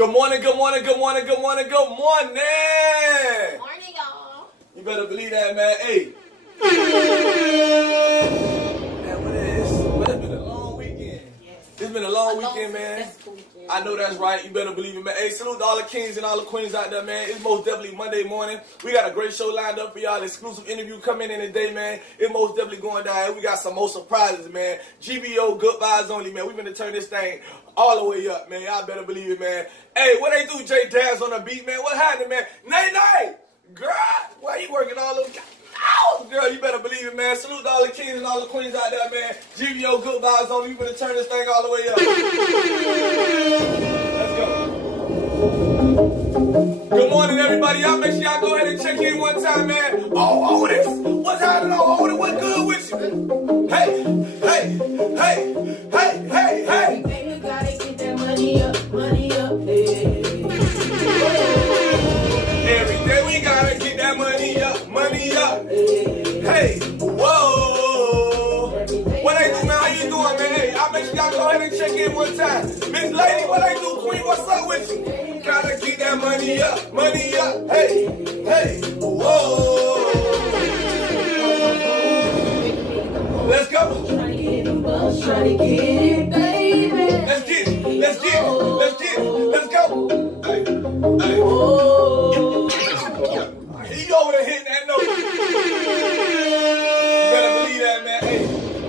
Good morning, good morning, good morning, good morning, good morning. Morning, y'all. You better believe that, man. Hey. Man, what is this? It's been a long weekend. Yes. It's been a long weekend, man. I know that's right. You better believe it, man. Hey, salute to all the kings and all the queens out there, man. It's most definitely Monday morning. We got a great show lined up for y'all. Exclusive interview coming in today, man. It's most definitely going down. We got some more surprises, man. GBO, good vibes only, man. We finna turn this thing all the way up, man. Y'all better believe it, man. Hey, what they do, J Daz on the beat, man? What happened, man? Nay, girl, why you working all those hours, girl? You better believe it, man. Salute to all the kings and all the queens out there, man. GBO, good vibes only. We finna turn this thing all the way up. Let's go. Good morning, everybody. Y'all make sure y'all go ahead and check in one time, man. Oh, Otis. What's happening, Otis? What's good with you? Hey. Baby, you gotta get that money up, hey. Every day we gotta get that money up, Hey, whoa. What they do, man? How you doing, man? Hey, I'll make sure y'all go ahead and check in one time. Miss Lady, what they do, Queen? What's up with you? Gotta get that money up, Hey, whoa. Let's go. Try to get it, baby. Let's get it. Let's go. Hey. He over there hitting that note. You better believe that, man. Hey,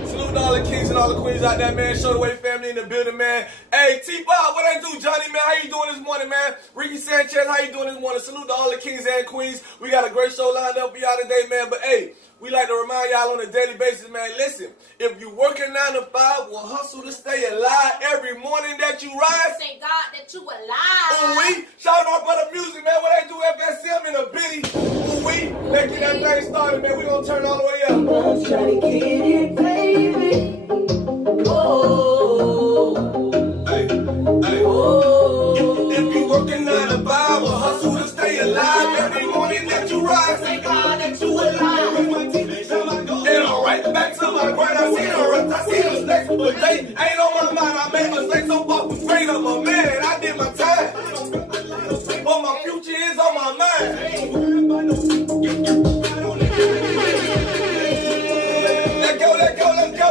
salute to all the kings and all the queens out there, man. Show the way family in the building, man. Hey, T-Bob, what I do, Johnny, man? How you doing this morning, man? Ricky Sanchez, how you doing this morning? Salute to all the kings and queens. We got a great show lined up for y'all today, man. But hey, we like to remind y'all on a daily basis, man. Listen, if you working 9 to 5, we'll hustle to stay alive every morning that you rise. Thank God that you alive. Ooh-wee. Shout out for the music, man. What I do FSM in a bitty. Ooh-wee. Let's get that thing started, man. We gonna turn all the way up. Try to get it, baby. Hey. If you working 9 to 5, we'll hustle to stay alive every morning that you rise. Thank God that you alive. And I'm right back to my grind. I see the rest, I see the snakes, but they ain't on my mind. I made mistakes, so fucking straight. I'm a man, I did my time. But my future is on my mind. Let's go.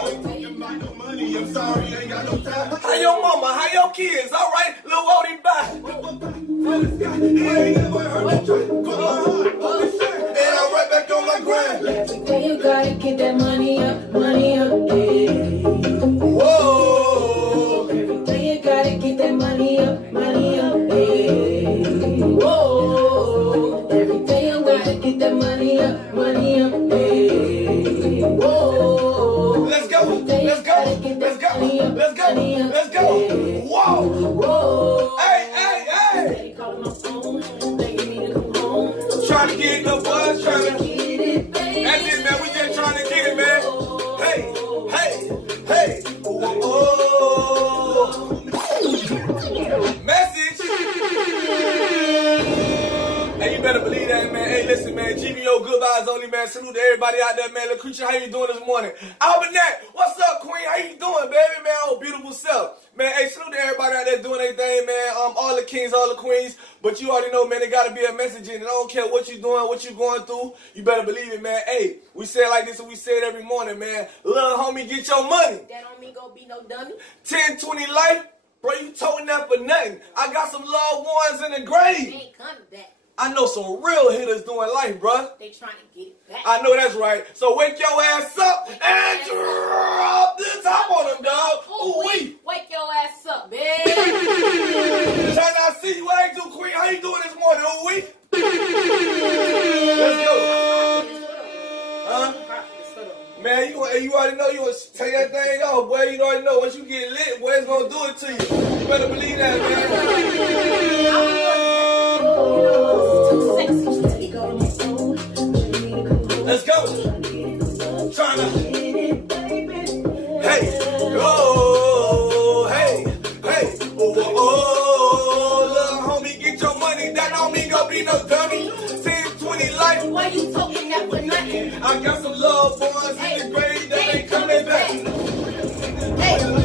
I'm sorry, ain't got no time. How your mama? How your kids? All right, Lil Wody, bye. And I'm right back on my grind. Every day you gotta get that money up, yeah. Whoa. Every day you gotta get that money up, yeah. Whoa. Every day you gotta get that money up, yeah. Whoa. Let's go. Whoa. Hey. Trying to get the buzz, trying to get it, baby. That's it, man. We just trying to get it, man. Hey. Whoa. Message. Hey, you better believe that, man. Hey, listen, man. GBO, good vibes only, man. Salute to everybody out there, man. LaCretia, how you doing this morning? Albanette, what's up, Queen? How you doing, baby, man? Oh, beautiful self. Man, hey, salute to everybody out there doing their thing, man. All the kings, all the queens. But you already know, man, there got to be a message in it. I don't care what you doing, what you going through. You better believe it, man. Hey, we say it like this and we say it every morning, man. Little homie, get your money. That don't mean go be no dummy. 10-20 life, bro, you told that for nothing. I got some loved ones in the grave. They ain't coming back. I know some real hitters doing life, bruh. They trying to get it back. I know that's right. So wake your ass up and drop the top on them, dog. Ooh-wee. Wake your ass up, baby. Trying to see you. What I do, Queen? How you doing this morning, ooh-wee? Let's go. Huh? Man, you already know you want to take that thing off, boy. You already know once you get lit, boy, it's going to do it to you. You better believe that, man. Let's go. Tryna. Hey. Oh. Hey. Oh. Little homie, get your money. That don't mean go be no dummy. 10-20 life. Why you talking that for nothing? I got some loved ones in the grave that ain't coming back.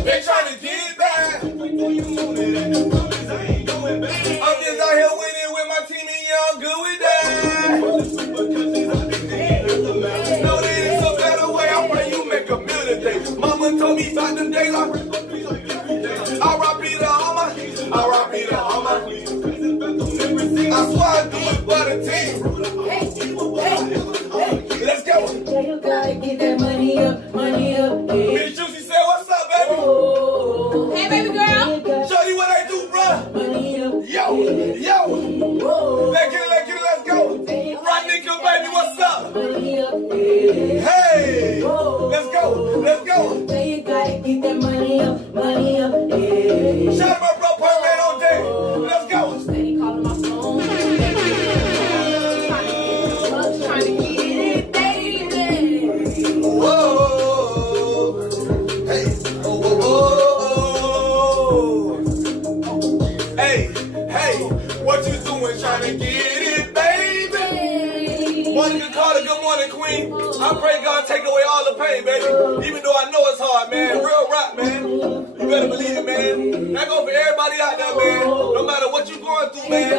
They tryna get it back. team and y'all good with that. No, there is a better way. I pray you make a million days. Mama told me about them days. R.I.P. to all my. R.I.P. to all my. I swear I do it for the team. Let's go. You gotta get that money up, money up. Miss Juicy said, what's up, baby? Oh, Hey, baby girl. Show you what I do, bruh. money up. Yo. Whoa. Let's go. Right, nigga, baby, what's up? Money up. Hey. Let's go. So you gotta get that money up, money up. Yeah. Shout out my bro, Point Man on deck. Let's go. Steady calling my phone. Trying to get it, baby. Whoa. Hey. Hey. What you doing trying to get it, baby? Monica Carter, good morning, queen. I pray God take away all the pain, baby. Even though I know it's hard, man. Real rap, man. You better believe it, man. That go for everybody out there, man. No matter what you going through, man.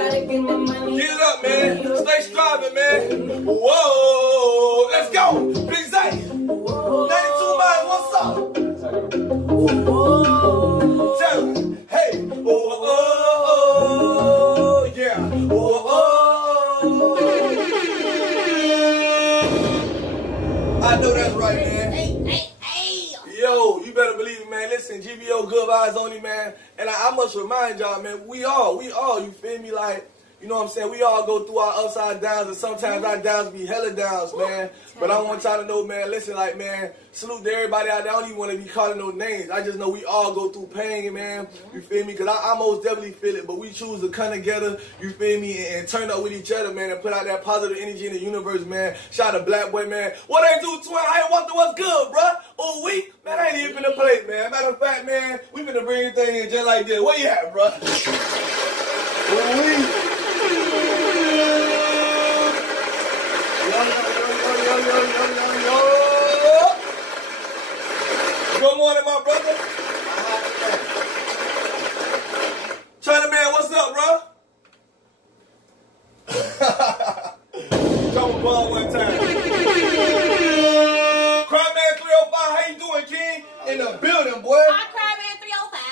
Get it up, man. Stay striving, man. Whoa. Let's go. Big Zay. 92 miles, what's up? Tell her. Hey. Yeah. I know that's right, man. Hey. Yo, you better believe it, man. Listen, GBO, good vibes only, man. And I must remind y'all, man, we all, you feel me? Like, you know what I'm saying? We all go through our upside downs, and sometimes our downs be hella downs, man. But I want y'all to know, man, listen, like, man, salute to everybody out there. I don't even want to be calling no names. I just know we all go through pain, man. You feel me? Because I most definitely feel it, but we choose to come together, you feel me, and turn up with each other, man, and put out that positive energy in the universe, man. Shout out to Black Boy, man. What they do, twin? How you want to what's good, bruh? Oh, man, I ain't even finna play, man. Matter of fact, man, we finna bring everything in just like this. Where you at, bruh? Oh, Good morning, my brother. China man, what's up, bro? Come on, one time. Crowman 305, how you doing, King? In the building, boy. Hi, Crabman 305.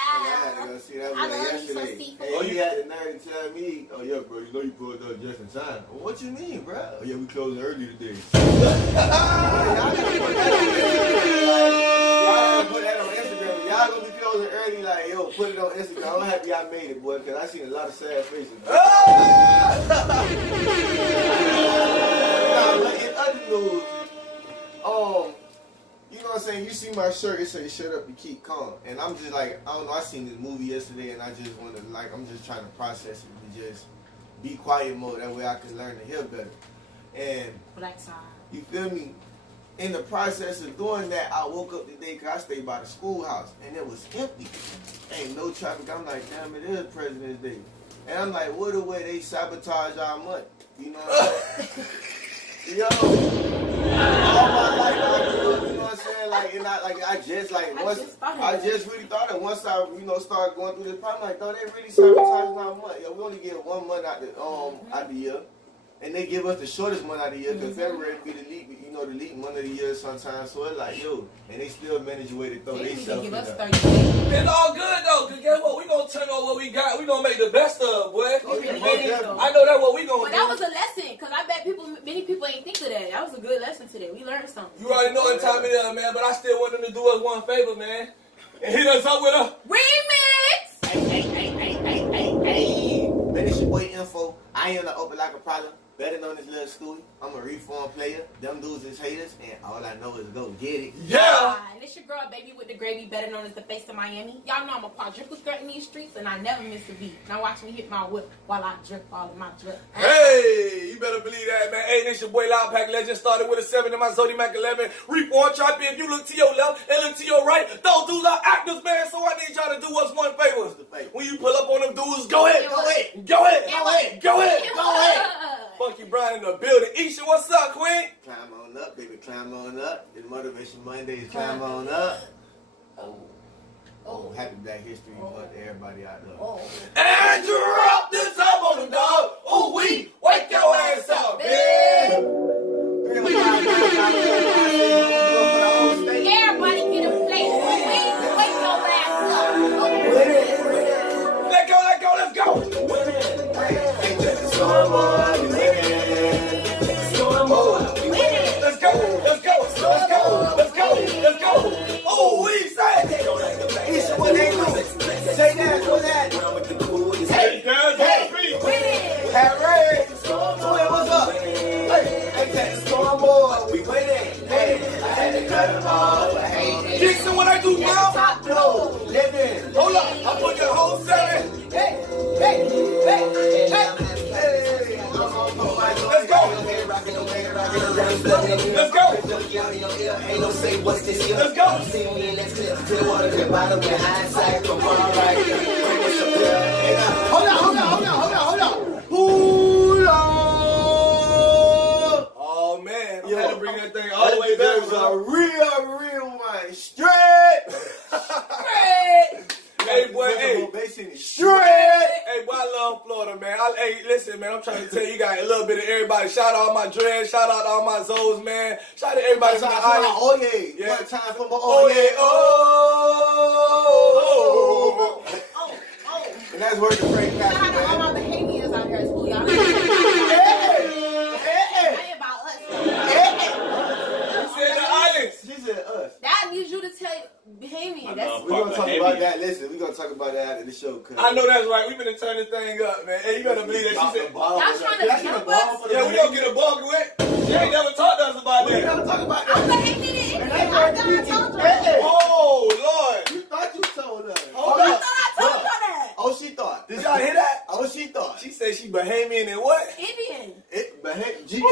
I love you some seafood. Oh, you had the nerve to tell me, oh yeah, bro, you know you pulled up just in time. Well, what you mean, bro? Oh yeah, we closing early today. Y'all put that on Instagram. Y'all gonna be closing early, like, yo, put it on Instagram. I'm happy I made it, boy, because I seen a lot of sad faces. Now, like, in other news, you know what I'm saying? You see my shirt, it says shut up and keep calm. And I'm just like, I don't know, I seen this movie yesterday and I just want to, like, I'm just trying to process it to just be quiet mode. That way I can learn to hear better. And Black side. you feel me? In the process of doing that, I woke up today because I stayed by the schoolhouse and it was empty. Ain't no traffic. I'm like, damn, it is President's Day. And I'm like, what a way they sabotage our month. You know what I'm saying? Yo, all my life I grew up, you know what I'm saying? Like, and I just really thought it once I, started going through this problem. Like, they really sabotaging our month. Yo, we only get 1 month out the year. And they give us the shortest month out of the year because February be the lead month of the year sometimes. So it's like, yo, and they still manage a way to throw they stuff in there. It's all good though, because guess what? We gonna turn on what we got. We gonna make the best of, boy. I know that's what we gonna do. But that was a lesson, because I bet many people ain't think of that. That was a good lesson today. We learned something. You already know what time it is, man, but I still want them to do us one favor, man. And hit us up with a remix! Hey. Man, it's your boy Info. I ain't gonna open like a problem. Better known as Lil Stewie. I'm a reform player. Them dudes is haters, and all I know is go get it. Yeah! And it's your girl, baby, with the gravy, better known as the face of Miami. Y'all know I'm a quadruple threat in these streets, and I never miss a beat. Now watch me hit my whip while I drip all of my drip. Hey, you better believe that, man. Hey, this your boy Loud Pack Legend. Started with a 7 in my Zodiac 11. Reform trap. If you look to your left and look to your right, those dudes are actors, man. So I need y'all to do us one favor. When you pull up on them dudes, go ahead. Funky Brian in the building. Isha, what's up, Queen? Climb on up, baby. Climb on up. It's Motivation Mondays. Climb on up. Oh, happy Black History Month to everybody out there. And drop this up on the dog. Oh, we scoreboard, we winning. Check the scoreboard, we winning. Let's go, let's go, let's go, let's go, let's go. Oh, what you say? They don't like the fact It's that what they do. do. Say that, do that. Round with the coolest. Hey, girls, Hey. Winning. Harry, twin, what's up? Hey, check the scoreboard, we winning. Hey, I had to cut them off. I hate it. Jason, what I do now? Top floor. Living. Hold up, I put the whole 7. Hey, hey, hey, hey. Let's go. Let's go. Ain't no say what's this here. Let's go. See me in that clip. Clear water, clear bottom, with hindsight from far right here. Hold on. Hold on. Oh, man. I Yo, had to bring that thing all the way back. There's a real one. Straight. Hey, boy, hey. Straight. Hey, boy, I love Florida, man. Hey, listen, man, I'm trying to tell you, you got a little bit of everybody. Shout out all my dreads. Shout out all my Zoes, man. Shout out to everybody from the island. Oh, yeah. Yeah. One time for my Oh, yeah. Oh. And that's where the Frank got Shout out to all man. my Bahamians out here at school, y'all. Hey. That ain't about us, though. You said the islands. She said us. That needs you to tell Bahamian. That's We're going to talk about that. Listen, we're going to talk about that after the show. I know that's right. We finna turn this thing up, man. Hey, you gotta believe that. She said, y'all trying to jump us. yeah, we gonna get a bug with. She ain't never talked to us about We that. gotta talk about I'm that. Bahamian and And I that's thought I told Hey, you. hey. Oh, Lord. You thought you told us. Hold I up. thought I told you that. Oh, she thought. Did y'all hear that? Oh, she thought. She said she Bahamian and what? Indian. G Yeah,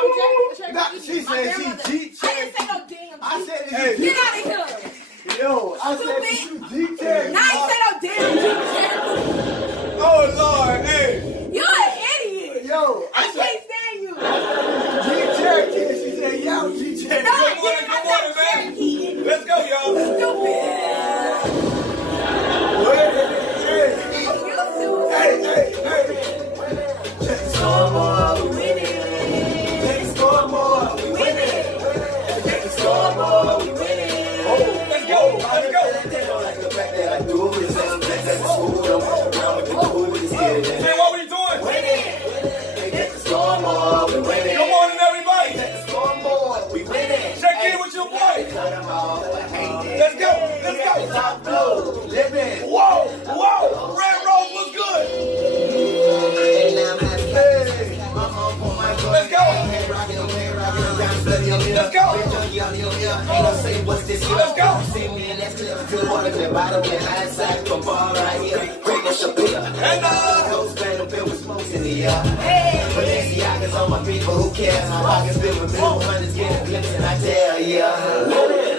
I'm Cherokee. Nah, she My said she grandmother. G I didn't say no damn I G. said Hey. it's Get out of here. Yo, I said Stupid. it's you G-Cherokee. Now I ain't say no damn G. Oh, Lord, hey. You're an idiot. Yo, I I said can't stand you. G-Cherokee. She said, yo, G-Cherokee. No, Good morning, good morning, man. Cherokee. Let's go, y'all. Stupid. Hey. Check the scoreboard, we winning. Check the scoreboard, we winning. Check the scoreboard, we winning. Oh, let's go, let's go. They don't like the fact that I do it. Say I'm blessed at the school. Don't walk around with the coolest kid. Say what we doing. Check the scoreboard, we winning. Good morning, everybody. Check the scoreboard, we winning. Check in with your boy. Cut them off, I hate it. Let's go, let's go. Top flow, living. Whoa, whoa. Red Rose was good. And now I'm happy. I'm on for my joy. Let's go. Head rocking, I'm head rocking, I'm down study on here. Let's go. Big junkie on your ear. Ain't no say what's this here. Let's go. See me in that clip, clear water, clear bottom, with hindsight from far right here. Great as Shapiro. And Those phantom filled with smokes in the air. Balenciagas on my people, who cares? My pockets filled with blue hundreds, get a glimpse and I tell ya. Winning.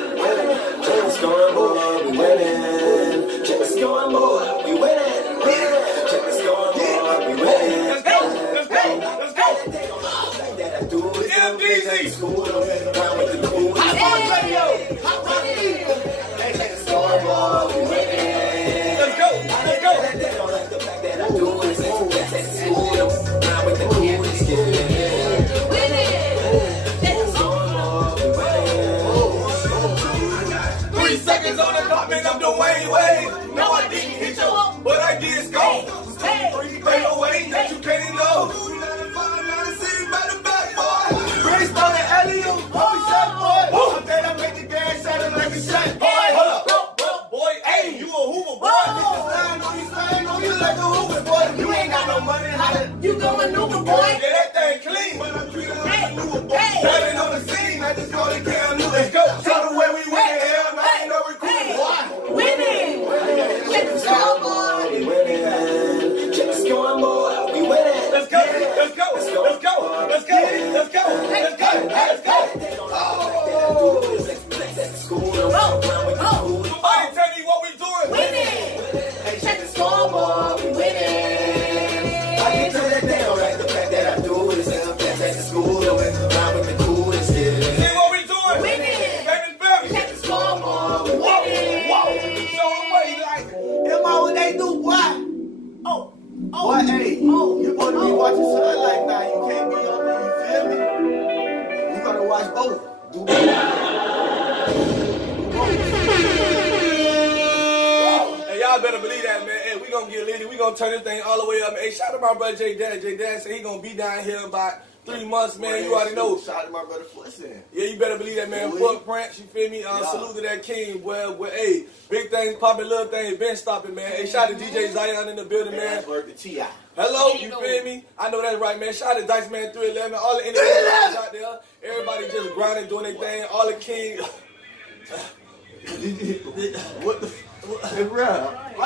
Check the scoreboard, we winning. Check the scoreboard, we winning. Check the scoreboard, we winning. let's go, let's go, let's go. Let's go, let's go. Three seconds on the clock, man, I'm Dwayne Wade. No, I didn't hit you, but I did score. Ain't no way that you can't know. Chris on the alley-oop, holy shot, boy. I bet I make the gas sound like a shot, boy. Hold up, boy, hey, you a Hoover boy. Slide on you like a Hoover, boy. You ain't got no money, how to You go maneuver, Yeah, boy. that thing clean. but I'm treating like Hey, a Hoover, boy. hey. Standing on the scene, I just call it Cam Newton. Let's go. Tell the way we win it, hell, no, ain't no recruiting. Why? Winning. Check the scoreboard. Check the scoreboard, we winning. Let's go, let's go, let's go, let's go, let's go, let's go, let's go, let's go. Somebody tell me what we doing. Winning. Check the scoreboard. We winning. I can tell that they don't like the fact that I do gonna turn this thing all the way up. Hey, shout out to my brother J Dad. J Dad said he gonna be down here in about 3 months, man. You already know. Shout out to my brother Footsteps. Yeah, you better believe that, man. Footprints, you feel me? Salute to that king. Well, hey, big things popping, little things been stopping, man. Hey, shout out to DJ Zion in the building, man. Hello, you feel me? I know that's right, man. Shout out to Dice Man 311, all the individuals out there. Everybody just grinding, doing their thing. All the kings. What the? Hey, bro, I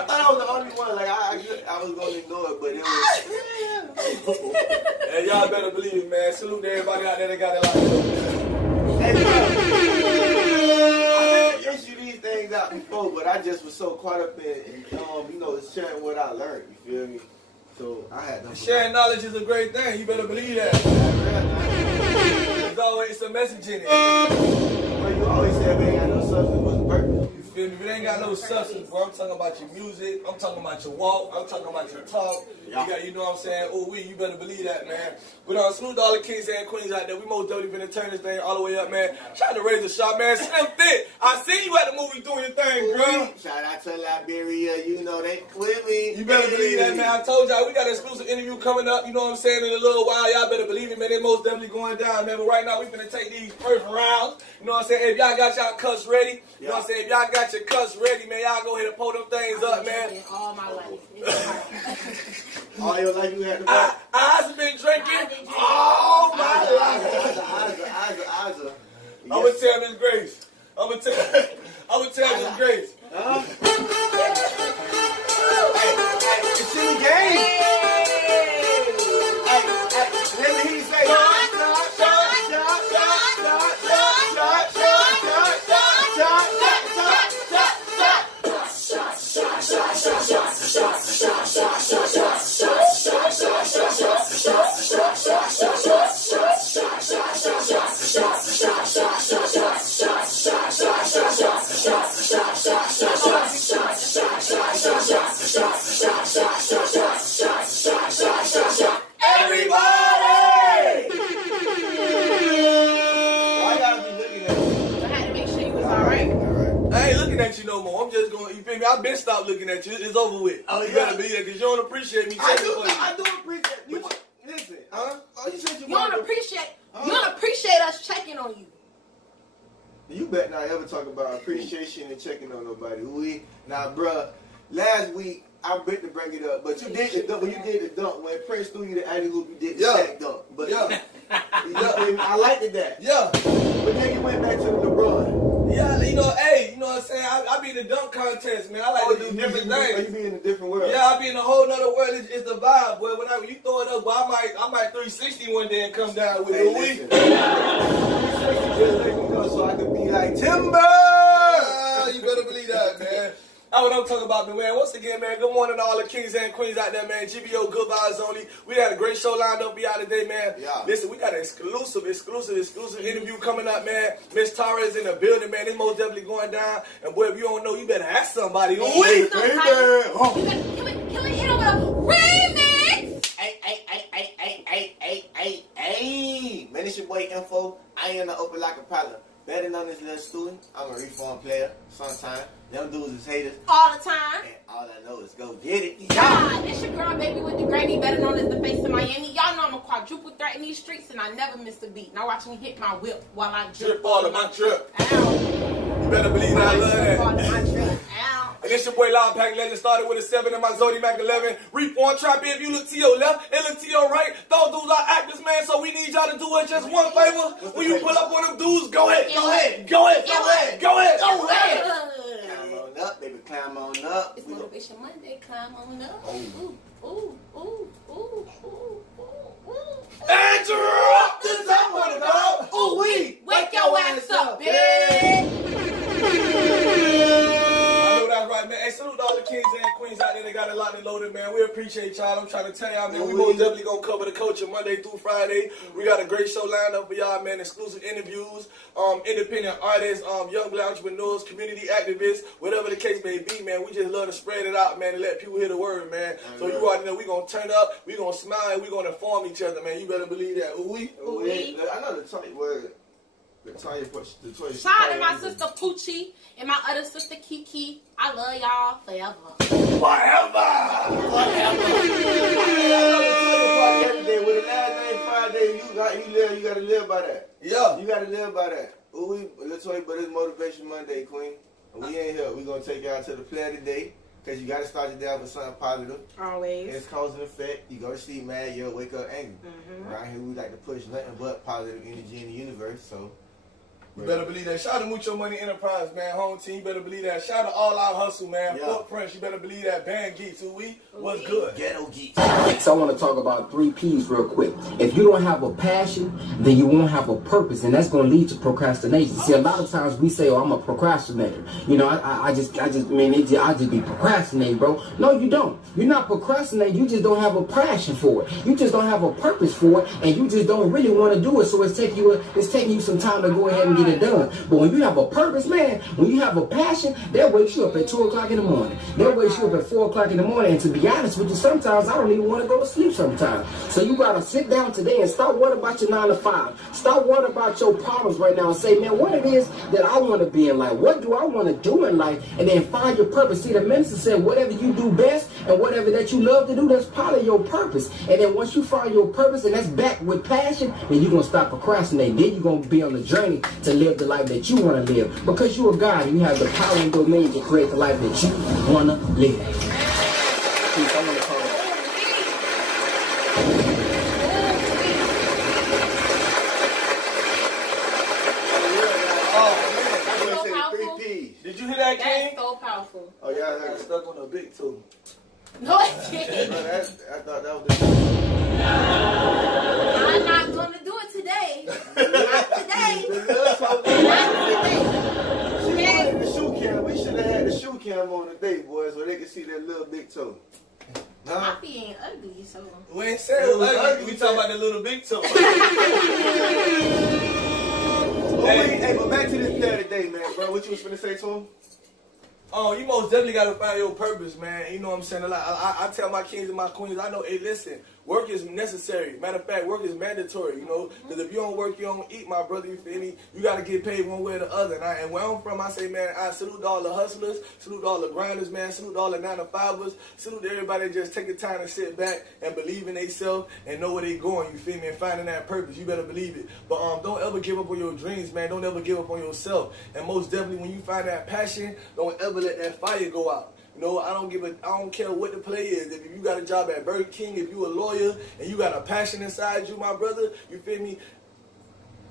thought I was the only one. Like I was gonna ignore it, but it was. Hey, y'all better believe it, man. Salute to everybody out there that got it like Hey, bro, I issue these things out before, but I just was so caught up in, you know, sharing what I learned. You feel me? So I had to. Sharing knowledge is a great thing. You better believe that. There's always a message in it. Well, you always said, man, ain't got no substance but the purpose. You feel me? If it ain't got no substance, bro, I'm talking about your music. I'm talking about your walk. I'm talking about your talk. Yeah. You know what I'm saying? Oh, you better believe that, man. But salute to all the kings and queens out there. We most definitely finna turn this thing all the way up, man. Shout out to Razor Shop, man. Slim Thick. I seen you at the movie doing your thing, girl. Shout out to Liberia. You know they with me. You better believe that, man. I told y'all we got an exclusive interview coming up. You know what I'm saying? In a little while, y'all better believe it, man. They most definitely going down, man. But right now, we finna take these first rounds. You know what I'm saying? If y'all got y'all cuts ready, you know what I'm saying? If y'all got your cuts ready, man, y'all go ahead and pull them things up, man. All my life. All your life you had to I've been drinking all my life. I'm gonna tell Miss Grace. I'm gonna tell Miss Grace. Hey, it's in the game. Hey, let me hear you say. At you no more. I'm just going, you feel me? I've been stopped looking at you. It's over with. Oh, you better be there because you don't appreciate me. I do appreciate you. Listen, you said you don't appreciate us checking on you. You better not ever talk about appreciation and checking on nobody. Now, bruh, last week I meant to bring it up, but you did the dunk. When you did the dunk, when Prince threw you the alley hoop, you did the sack dunk. But I liked that. Yeah. But then you went back to the LeBron. Yeah, you know what I'm saying? I be in the dunk contest, man. I like to do different things. You be in a different world. Yeah, I be in a whole nother world. It's the vibe, boy. When you throw it up, boy, I might 360 one day and come down with it. 360 just let me know so I can be like Timber. You better believe that, man. That's what I'm talking about, man. Once again, man, good morning to all the kings and queens out there, man. GBO, good vibes only. We had a great show lined up for y'all today, man. Yeah. Listen, we got an exclusive interview coming up, man. Miss Tharah is in the building, man. It's most definitely going down. And boy, if you don't know, you better ask somebody. Can we hit him with a remix? Hey. Man, it's your boy Info. I ain't gonna open like a pilot. Better known as Lil Stewie. I'm a reform player. Sometimes. Them dudes is haters. All the time. And all I know is go get it. Yeah, this your girl, baby, with the gravy, better known as the face of Miami. Y'all know I'm a quadruple threat in these streets, and I never miss a beat. Now watch me hit my whip while I drip all of my drip. Ow. You better believe that I love that. All of my drip. Ow. And it's your boy Loud Pack Legend, started with a 7 in my Zodi Mac 11. Reform trap if you look to your left and look to your right. Those dudes are actors, man, so we need y'all to do us just one favor. When you pull up on them dudes, go ahead. Climb on up, baby, climb on up. It's Motivation Monday, climb on up. Ooh. And drop the top on it, dog. Ooh, wake your ass up, bitch. I know that's right, man. Hey, salute to all the kings and queens out there that got a lot loaded, man. We appreciate y'all. I'm trying to tell y'all, man, we most definitely gonna cover the culture Monday through Friday. We got a great show lined up for y'all, man. Exclusive interviews, independent artists, young black entrepreneurs, community activists, whatever the case may be, man. We just love to spread it out, man, and let people hear the word, man. So you already know we gonna turn up, we gonna smile, and we gonna inform each other, man. You better believe that. I know the tight word. Shout out to my sister Poochie and my other sister Kiki. I love y'all forever. Forever. Every day with the last name Friday, you gotta live by that. Yeah. You gotta live by that. Latoya, but it's Motivation Monday, Queen. And we ain't here. We gonna take y'all to the play today. Because you got to start your day off with something positive. Always. It's cause and effect. You go to sleep mad, you'll wake up angry. Around here, we like to push nothing but positive energy in the universe. So, you better believe that. Shout out to Mucho Money Enterprise, man. Home team, you better believe that. Shout out to All Out Hustle, man. Yeah. Footprints, you better believe that. Band Geeks, who we? What's good? Ghetto Geeks. So I want to talk about 3 P's real quick. If you don't have a passion, then you won't have a purpose, and that's going to lead to procrastination. See, a lot of times we say, "Oh, I'm a procrastinator." You know, I just be procrastinating, bro. No, you don't. You're not procrastinating. You just don't have a passion for it. You just don't have a purpose for it, and you just don't really want to do it. So it's taking you some time to go ahead and get it done. But when you have a purpose, man, when you have a passion, that wakes you up at 2 o'clock in the morning. That wakes you up at 4 o'clock in the morning. And to be honest with you, sometimes I don't even want to go to sleep sometimes. So you got to sit down today and stop worrying about your 9 to 5. Stop worrying about your problems right now and say, man, what it is that I want to be in life? What do I want to do in life? And then find your purpose. See, the minister said, whatever you do best and whatever that you love to do, that's part of your purpose. And then once you find your purpose and that's backed with passion, then you're going to stop procrastinating. Then you're going to be on the journey to live the life that you want to live. Because you're a God and you have the power and domain to create the life that you want to live. Peace. I want to call it. Did you hear that, King? That's so powerful. Oh, yeah, I got stuck on a big toe. No, it didn't. No, I thought that was the... I'm not going to do it today. Not today. Not today. The shoe cam. We should have had the shoe cam on today, boys, so they could see that little big toe. My feet ain't ugly, so. We ain't saying it was ugly. We talking about the little big toe. Hey, but back to this player today, man, bro. What you was finna say to him? Oh, you most definitely got to find your purpose, man. You know what I'm saying? I tell my kings and my queens, I know, hey, listen, work is necessary. Matter of fact, work is mandatory, you know? Because if you don't work, you don't eat, my brother, you feel me? You got to get paid one way or the other. And where I'm from, I say, man, I salute all the hustlers, salute all the grinders, man, salute all the 9-to-5ers, salute everybody just taking time to sit back and believe in themselves and know where they going, you feel me? And finding that purpose, you better believe it. But don't ever give up on your dreams, man. Don't ever give up on yourself. And most definitely, when you find that passion, don't ever let that fire go out. You know, I don't care what the play is. If you got a job at Burger King, if you a lawyer and you got a passion inside you, my brother, you feel me?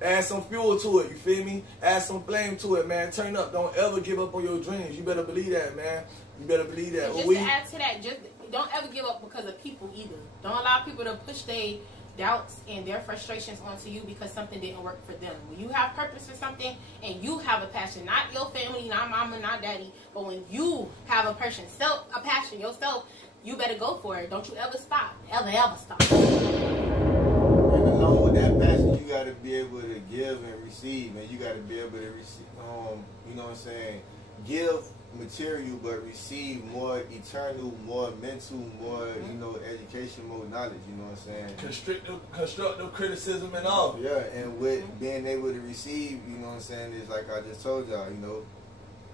Add some fuel to it, you feel me? Add some flame to it, man. Turn up. Don't ever give up on your dreams. You better believe that, man. You better believe that. Just to add to that, just don't ever give up because of people either. Don't allow people to push their doubts and their frustrations onto you because something didn't work for them. When you have purpose for something and you have a passion, not your family, not mama, not daddy, but when you have a passion yourself, you better go for it. Don't you ever stop. Ever stop. And along with that passion, you got to be able to give and receive, and you got to be able to receive, you know what I'm saying, give material but receive more eternal, more mental, more, you know, education, more knowledge, you know what I'm saying? Constructive criticism and all. Yeah, and with being able to receive, you know what I'm saying, is like I just told y'all, you know,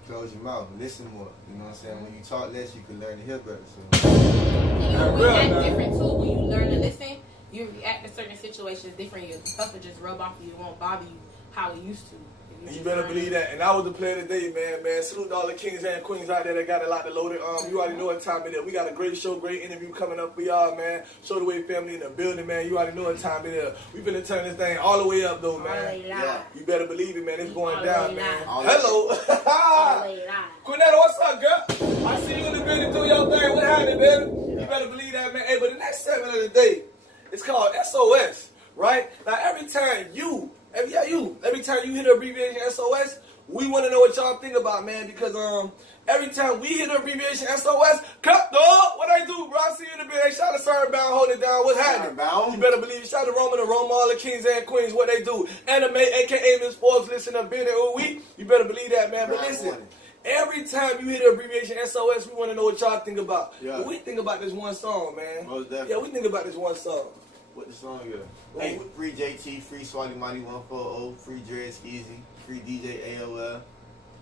close your mouth, listen more, you know what I'm saying? When you talk less, you can learn to hear better. So. And you react different too. When you learn to listen, you react to certain situations different. Your stuff will just rub off you. It won't bother you how it used to. And you better believe that. And I was the player today, man. Salute to all the kings and queens out there that got a lot to load it. You already know what time it is. We got a great show, great interview coming up for y'all, man. Show the way family in the building, man. You already know what time it is. We finna turn this thing all the way up, though, man. Yeah. You better believe it, man. It's going down, man. Hello. Quinetta, what's up, girl? I see you in the building doing your thing. What happened, baby? You better believe that, man. Hey, but the next segment of the day, it's called SOS, right? Now, every time you hit the abbreviation SOS, we want to know what y'all think about, man, because every time we hit the abbreviation SOS, cut dog, what I do, bro? I see you in the building. Shout out to Sarah Bound, hold it down. What's happening? You better believe it. Shout out to Roman and Roma, all the kings and queens, what they do. Anime, aka Miss Forbes, listen to building all week. You better believe that, man. But listen, every time you hit the abbreviation SOS, we want to know what y'all think about. Yeah. But we think about this one song, man. Most definitely. Yeah, we think about this one song. What the song is? Hey, free JT, free Swally Mighty 140, free Dread Skeezy, free DJ AOL.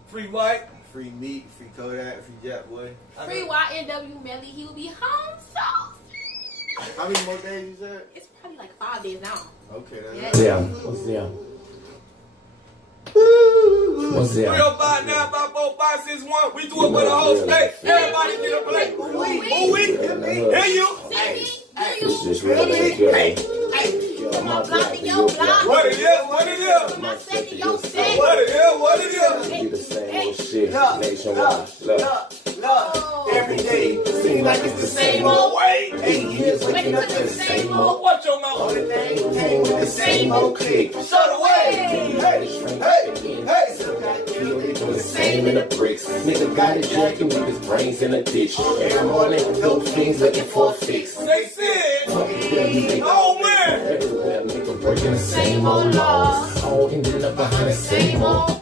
Free Mike. Free Meat, free Kodak, free Jack Boy. Free YNW Melly, he will be home so soon. How many more days you said? It's probably like 5 days now. Okay, that's Yeah. What's the What's the 305 954 We do it for the whole state. Everybody get a plate. Ooh, we. Hear you. Come on, block in your block. What it is, what it is. Come on, set in your set. What it is, what it is. Be the same old shit nationwide. Look, every day, seems like it's the same old way. 8 years waking up to the same old. Watch your mouth. All the things came with the same old click. Shut away. Hey. The same in the bricks. Nigga got it jacking with his brains in a ditch. Every morning, those things looking for a fix. They said, oh man. Everywhere, nigga breaking the same old laws. All ending up behind the same old.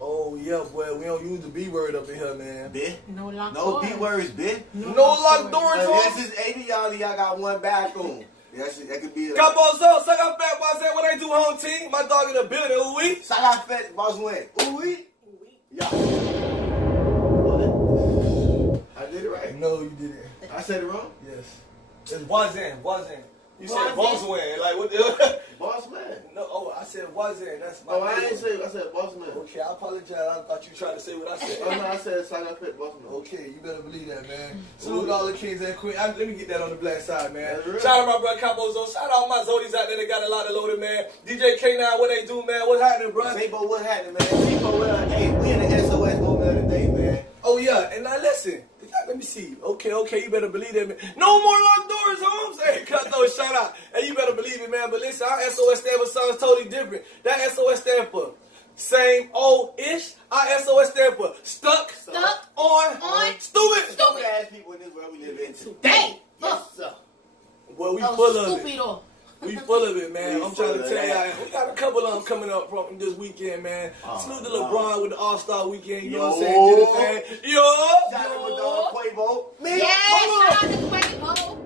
Oh yeah, boy, we don't use the B word up in here, man. Bit? No lock No doors. B words, bit. No locked doors, This is 80 y'all got one bathroom. That could be a... Capo Zone, suck out fat boss. What I do, home team. My dog in the building. Ooh wee. Suck out fat boss win. Ooh wee. Yeah. I did it right. No, you didn't. I said it wrong. Yes. It's Wazan. You said Wazan? boss win. Like what the Boss man. No, oh, I said Wazan. That's my Oh, I name. didn't say. I said boss man. Okay, I apologize. I thought you tried to say what I said. Oh no, I said suck out fat boss man. Okay, you better believe that, man. Salute all the kings and queens. Let me get that on the black side, man. That's real. Shout out my brother Capo Zone. Shout out my Zodies out there that got a lot of loaded, man. DJ K9, what they do, man? What's happening, bro? Sabo, what happened, man? Sabo, hey, we in the SOS moment of the day, man. Oh, yeah. And now listen. Let me see. Okay, you better believe that, man. No more locked doors, Holmes. Hey, cut those shout out. Hey, you better believe it, man. But listen, our SOS stand for something totally different. That SOS stand for same old-ish. Our SOS stand for stuck on stupid ass people in this world we live in Dang. Yes, sir. Well, we full of it. Stupido. We full of it, man. We I'm trying to full of tell y'all. that. We got a couple of them coming up from this weekend, man. Salute to LeBron with the All-Star weekend. You know what I'm saying? Did the thing. Shout out to my dog Quavo. Me, Yeah, mama. shout out to Quavo.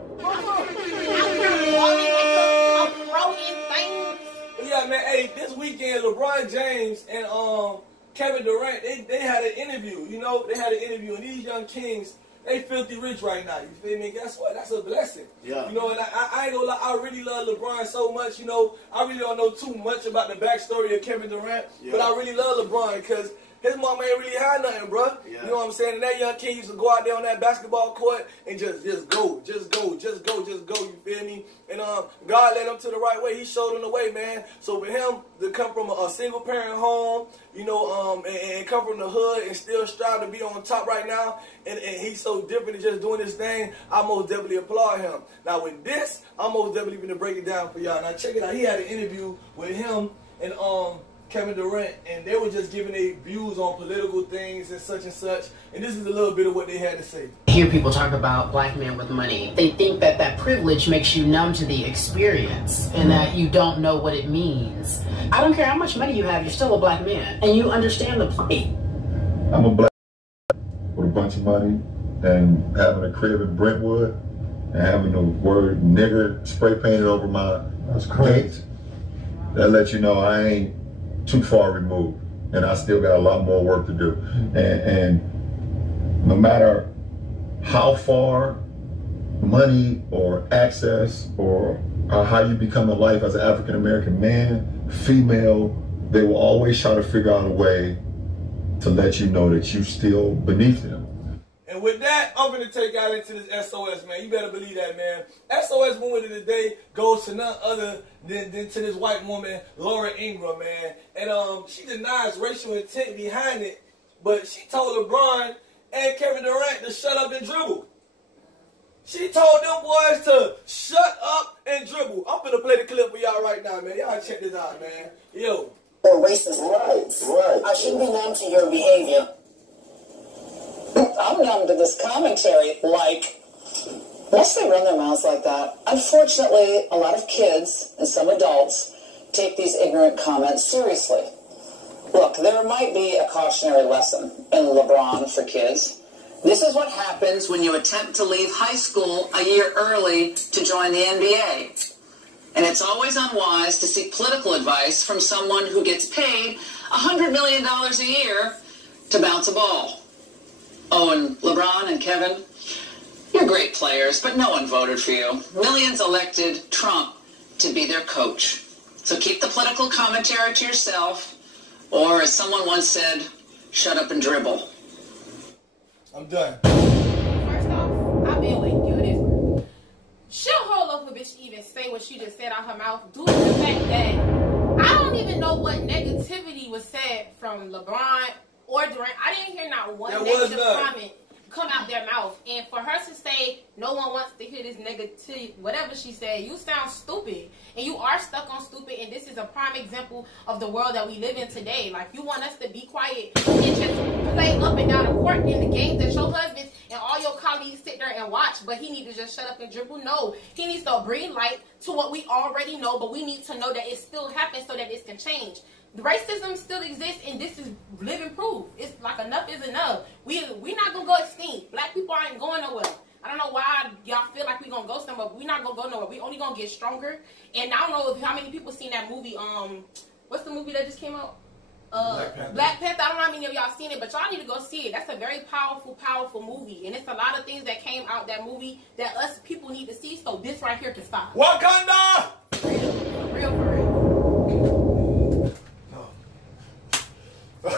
I'm promoting things. But yeah, man. Hey, this weekend, LeBron James and Kevin Durant, they had an interview. You know, they had an interview, and these young kings, they filthy rich right now. You feel me? Guess what? That's a blessing. Yeah. You know, and I ain't gonna lie, I really love LeBron so much. You know, I really don't know too much about the backstory of Kevin Durant, but I really love LeBron because his mama ain't really had nothing, bro. Yeah. You know what I'm saying? And that young kid used to go out there on that basketball court and just go. You feel me? And God led him to the right way. He showed him the way, man. So for him to come from a single parent home, you know, and come from the hood and still strive to be on top right now, and he's so different and just doing his thing, I most definitely applaud him. Now with this, I'm most definitely going to break it down for y'all. Now check it out. He had an interview with him and Kevin Durant, and they were just giving their views on political things and such, and this is a little bit of what they had to say. Hear people talk about black men with money. They think that that privilege makes you numb to the experience and that you don't know what it means. I don't care how much money you have, you're still a black man, and you understand the plight. I'm a black with a bunch of money and having a crib in Brentwood and having the word nigger spray painted over my gate. That lets you know I ain't too far removed, and I still got a lot more work to do. And no matter how far money or access or how you become in life as an African American man, female, they will always try to figure out a way to let you know that you still beneath them. And with that, I'm going to take y'all into this SOS, man. You better believe that, man. SOS moment of the day goes to none other than to this white woman, Laura Ingraham, man. And she denies racial intent behind it, but she told LeBron and Kevin Durant to shut up and dribble. She told them boys to shut up and dribble. I'm going to play the clip for y'all right now, man. Y'all check this out, man. Yo. Or racist. Right. I shouldn't be numb to your behavior. I'm numb to this commentary, like, once they run their mouths like that, unfortunately, a lot of kids and some adults take these ignorant comments seriously. Look, there might be a cautionary lesson in LeBron for kids. This is what happens when you attempt to leave high school a year early to join the NBA. And it's always unwise to seek political advice from someone who gets paid $100 million a year to bounce a ball. Oh, and LeBron and Kevin, you're great players, but no one voted for you. Millions elected Trump to be their coach. So keep the political commentary to yourself, or as someone once said, shut up and dribble. I'm done. First off, I've been waiting to hear this word. She'll hold up a bitch to even say what she just said out her mouth due to the fact that I don't even know what negativity was said from LeBron or Durant. I didn't hear not one negative comment come out their mouth. And for her to say no one wants to hear this negative, whatever she said, you sound stupid. And you are stuck on stupid. And this is a prime example of the world that we live in today. Like, you want us to be quiet and just play up and down the court in the games that your husband and all your colleagues sit there and watch, but he needs to just shut up and dribble. No, he needs to bring light to what we already know, but we need to know that it still happens so that it can change. Racism still exists, and this is living proof. It's like enough is enough. We're not gonna go extinct. Black people aren't going nowhere. I don't know why y'all feel like we're gonna go somewhere, but we're not gonna go nowhere. We only gonna get stronger. And I don't know how many people seen that movie. What's the movie that just came out? Black Panther. I don't know how many of y'all seen it, but y'all need to go see it. That's a very powerful, powerful movie, and it's a lot of things that came out that movie that us people need to see. So this right here can stop. Wakanda. For real. We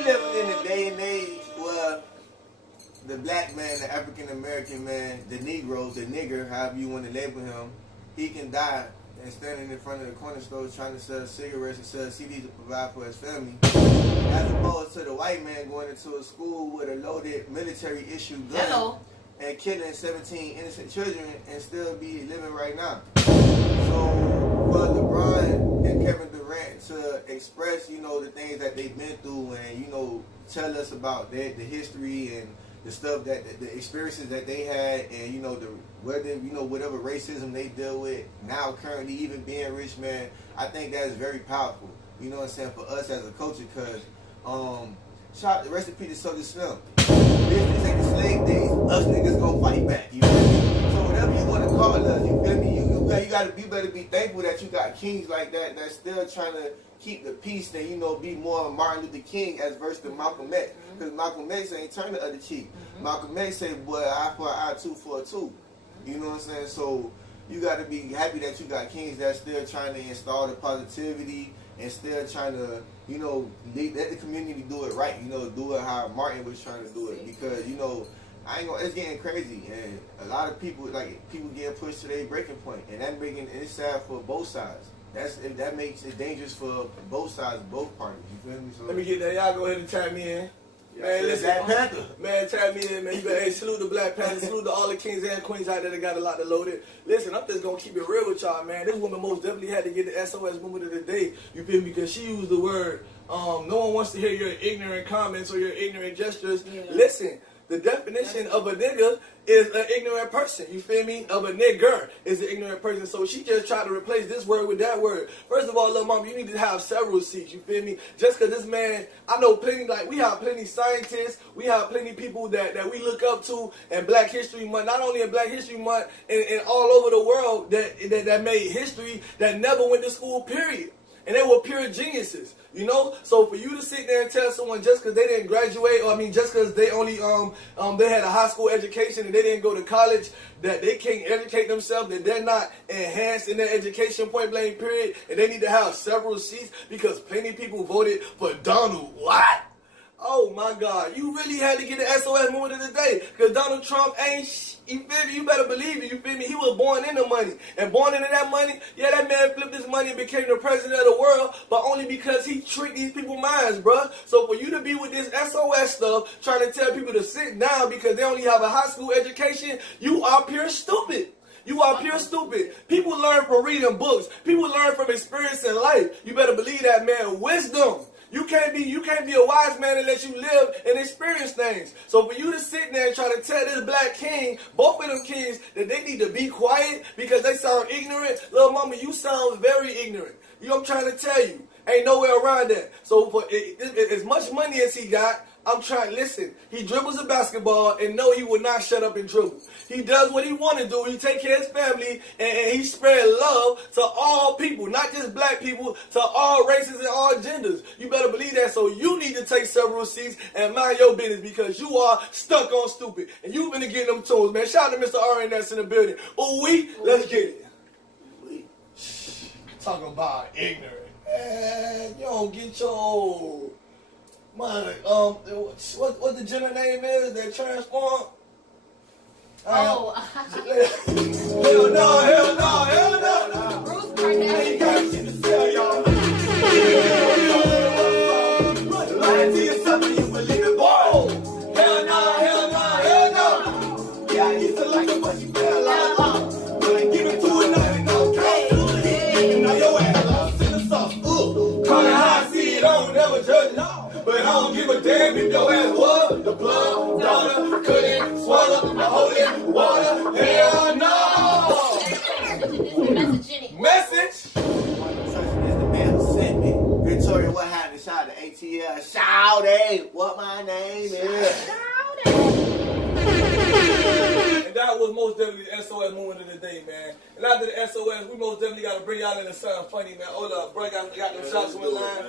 living in a day and age where the black man, the African American man, the Negro, the nigger, however you want to label him, he can die and standing in front of the corner store trying to sell cigarettes and sell CDs to provide for his family, as opposed to the white man going into a school with a loaded military issue gun and killing 17 innocent children and still be living right now. So for LeBron and Kevin Durant to express, you know, the things that they've been through and, you know, tell us about the history and the stuff that the experiences that they had, and, you know, whatever racism they deal with now currently, even being rich, man, I think that is very powerful. You know what I'm saying, for us as a culture, because rest in peace to Soldier Slim. This ain't the slave days. Us niggas gonna fight back. You feel me? So whatever you want to call us, you feel me? You better be thankful that you got kings like that that's still trying to keep the peace and, you know, be more Martin Luther King as versus to Malcolm X. Because Malcolm X ain't turn the other cheek. Malcolm X say, boy, eye for an eye, tooth for a tooth. You know what I'm saying? So you got to be happy that you got kings that's still trying to install the positivity and still trying to, you know, let the community do it right. You know, do it how Martin was trying to do it. Because, you know, it's getting crazy, and a lot of people getting pushed to their breaking point, and it's sad for both sides. That makes it dangerous for both sides, both parties. You feel me? So let me get that. Y'all go ahead and tag me in. Man, listen, Black Panther. Man, tag me in, man. You better, hey, salute the Black Panther. Salute to all the kings and queens out there that got a lot to load it. Listen, I'm just going to keep it real with y'all, man. This woman most definitely had to get the SOS moment of the day. You feel me? Because she used the word, no one wants to hear your ignorant comments or your ignorant gestures. Yeah. Listen, the definition of a nigga is an ignorant person. You feel me? Of a nigger is an ignorant person. So she just tried to replace this word with that word. First of all, little mama, you need to have several seats. You feel me? Just because this man, I know plenty, like, we have plenty scientists, we have plenty people that we look up to in Black History Month, not only in Black History Month, and all over the world that made history, that never went to school, period. And they were pure geniuses, you know? So for you to sit there and tell someone just because they didn't graduate, or I mean just because they only, they had a high school education and they didn't go to college, that they can't educate themselves, that they're not enhanced in their education, point blank, period, and they need to have several seats because plenty of people voted for Donald. What? Oh my God, you really had to get the SOS moment of the day, because Donald Trump ain't, you feel me? You better believe it, you feel me? He was born into money, and born into that money, yeah, that man flipped his money and became the president of the world, but only because he tricked these people's minds, bruh. So for you to be with this SOS stuff, trying to tell people to sit down because they only have a high school education, you are pure stupid. You are pure stupid. People learn from reading books. People learn from experience in life. You better believe that, man. Wisdom. You can't be a wise man unless you live and experience things. So for you to sit there and try to tell this black king, both of them kings, that they need to be quiet because they sound ignorant, little mama, you sound very ignorant. You know what I'm trying to tell you. Ain't nowhere around that. So for as much money as he got, I'm trying, listen, he dribbles a basketball and no, he will not shut up and dribble. He does what he want to do. He take care of his family and he spread love to all people, not just black people, to all races and all genders. You better believe that. So you need to take several seats and mind your business because you are stuck on stupid. And you've been getting them tunes, man. Shout out to Mr. RNS in the building. Let's get it. Talking about ignorant. Man, you don't get your old... Man, what the gender name is that transform? Oh. Hell no. Bruce Barnett. Lying to yourself and you believe it, boy. Hell no. Yeah, I used to like it, but she fell out. But I give it to her, nothing, no count. Now your ass lost in the sauce. Call it how I see it, I don't never judge, no. But I don't give a damn if your ass was the blood daughter, couldn't swallow the holy water. Hell no! Message! The man who sent me. Victoria, what happened? Shout out to ATL. Shout out what my name is. And that was most definitely the SOS moment of the day, man. And after the SOS, we most definitely got to bring y'all in the Sound Funny, man. Hold up, bro, got them shots on the line.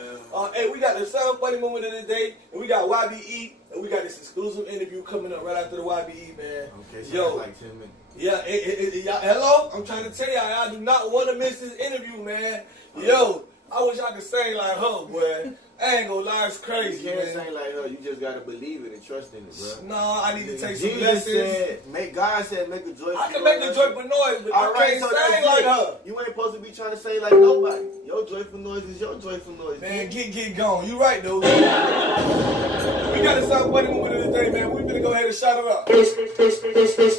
Hey, we got the Sound Funny moment of the day, and we got YBE, and we got this exclusive interview coming up right after the YBE, man. Okay, so yo, like 10 minutes. Yeah, y'all, hello? I'm trying to tell y'all do not want to miss this interview, man. Yo, I wish I could sing like her, boy. I ain't gonna lie, it's crazy, You can't man. sing like her. You just gotta believe it and trust in it, bro. No, I need to take some Jesus lessons. God said make a joyful noise. I can make a joyful noise, but I can't sing like her. You ain't supposed to be trying to sing like nobody. Your joyful noise is your joyful noise. Man, get gone. You right, though. We got a Sound Funny moment of the day, man. We finna go ahead and shout it up. Let me hear you say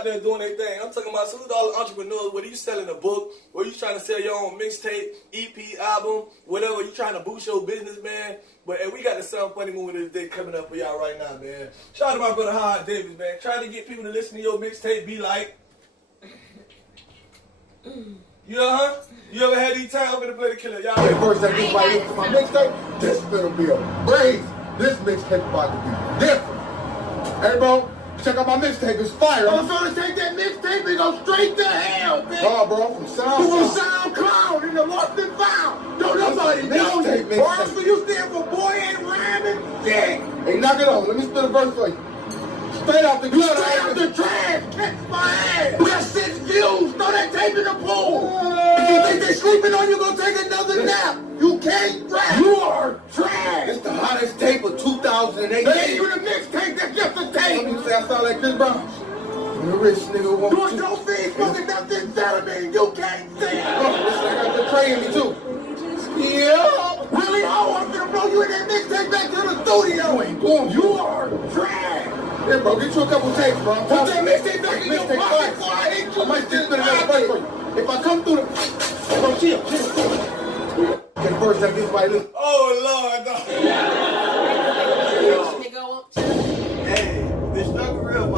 out there doing their thing. I'm talking about salute all the entrepreneurs, whether you selling a book, whether you trying to sell your own mixtape, EP, album, whatever, you trying to boost your business, man. But hey, we got the Sound Funny moment of the day coming up for y'all right now, man. Shout out to my brother Howard Davis, man. Trying to get people to listen to your mixtape, be like. You ever had these times? I'm gonna play the killer. Y'all Hey, first I get right into my mixtape, this finna be a blaze. This mixtape about to be different. Hey, bro. Check out my mixtape, it's fire. I'm gonna take that mixtape and go straight to hell, man. Oh, bro, from SoundCloud in the lost and found. Don't nobody know that. Bars for you stand for boy ain't rhyming. Yeah. Hey, knock it off. Let me spit a verse for you. Straight out the gutter. Straight out the trash. Catch my ass. You got 6 views. Throw that tape in the pool. If you think they sleeping on you, gonna take another nap. You can't rap. You are trash. It's the hottest tape of 2008. That ain't even a mixtape. That's just a tape. You say I sound like Chris Brown. The rich nigga wants to. You don't see fucking nothing better than you can't sing. Bro, listen, I got the tray in me too. Yeah. Really? Oh, I'm gonna blow you in that mixtape back to the studio. You ain't going. You are trash. Yeah, bro, get you a couple tapes, bro. Put that mixtape back in your pocket before I hit you. I might just spit another fight for you. If I come through the... Bro, chill. Okay, first I get right in. Oh, Lord, no. Hey, the struggle real,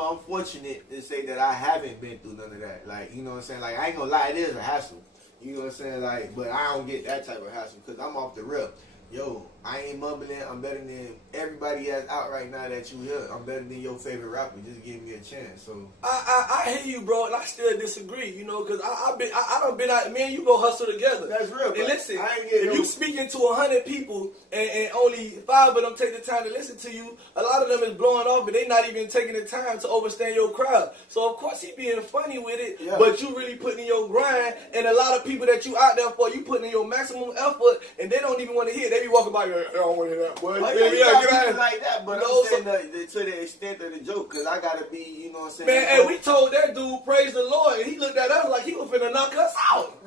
I'm fortunate to say that I haven't been through none of that. Like, you know what I'm saying? Like, I ain't gonna lie, it is a hassle. You know what I'm saying? Like, but I don't get that type of hassle because I'm off the rip. yo, I ain't mumbling. I'm better than everybody that's out right now that you hear. I'm better than your favorite rapper. Just give me a chance. So I hear you, bro, and I still disagree. You know, because I done been out. Me and you go hustle together. That's real. And listen, I ain't getting if you speaking to 100 people and only 5 of them take the time to listen to you, a lot of them is blowing off, but they not even taking the time to understand your crowd. So of course he being funny with it, but you really putting in your grind, and a lot of people that you out there for, you putting in your maximum effort, and they don't even want to hear. They be walking by, I don't want to hear that, boy. Get like that, but I'm saying to the extent of the joke, because I gotta be, you know what I'm saying? Man, hey, we told that dude, praise the Lord, and he looked at us like he was finna knock us out.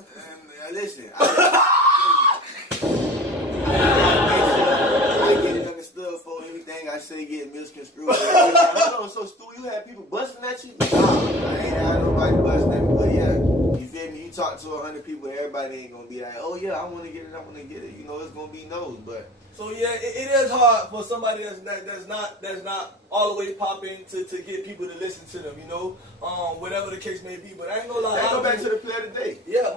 Listen, I get it understood for anything I say get misconstrued. Hold on, so Stu, you had people busting at you? Nah, I ain't had nobody busting at me, but yeah, you feel me? You talk to 100 people, everybody ain't gonna be like, oh yeah, I want to get it. You know, it's gonna be no's, but. So yeah, it is hard for somebody that's not all the way popping to get people to listen to them, you know, whatever the case may be. But I ain't gonna lie. Let's go back to the play of the day. Yeah,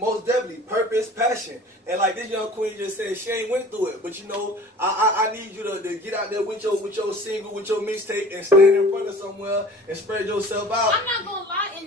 most definitely, purpose, passion, and like this young queen just said, she ain't went through it. But you know, I need you to get out there with your single, with your mixtape, and stand in front of somewhere and spread yourself out. I'm not gonna lie, in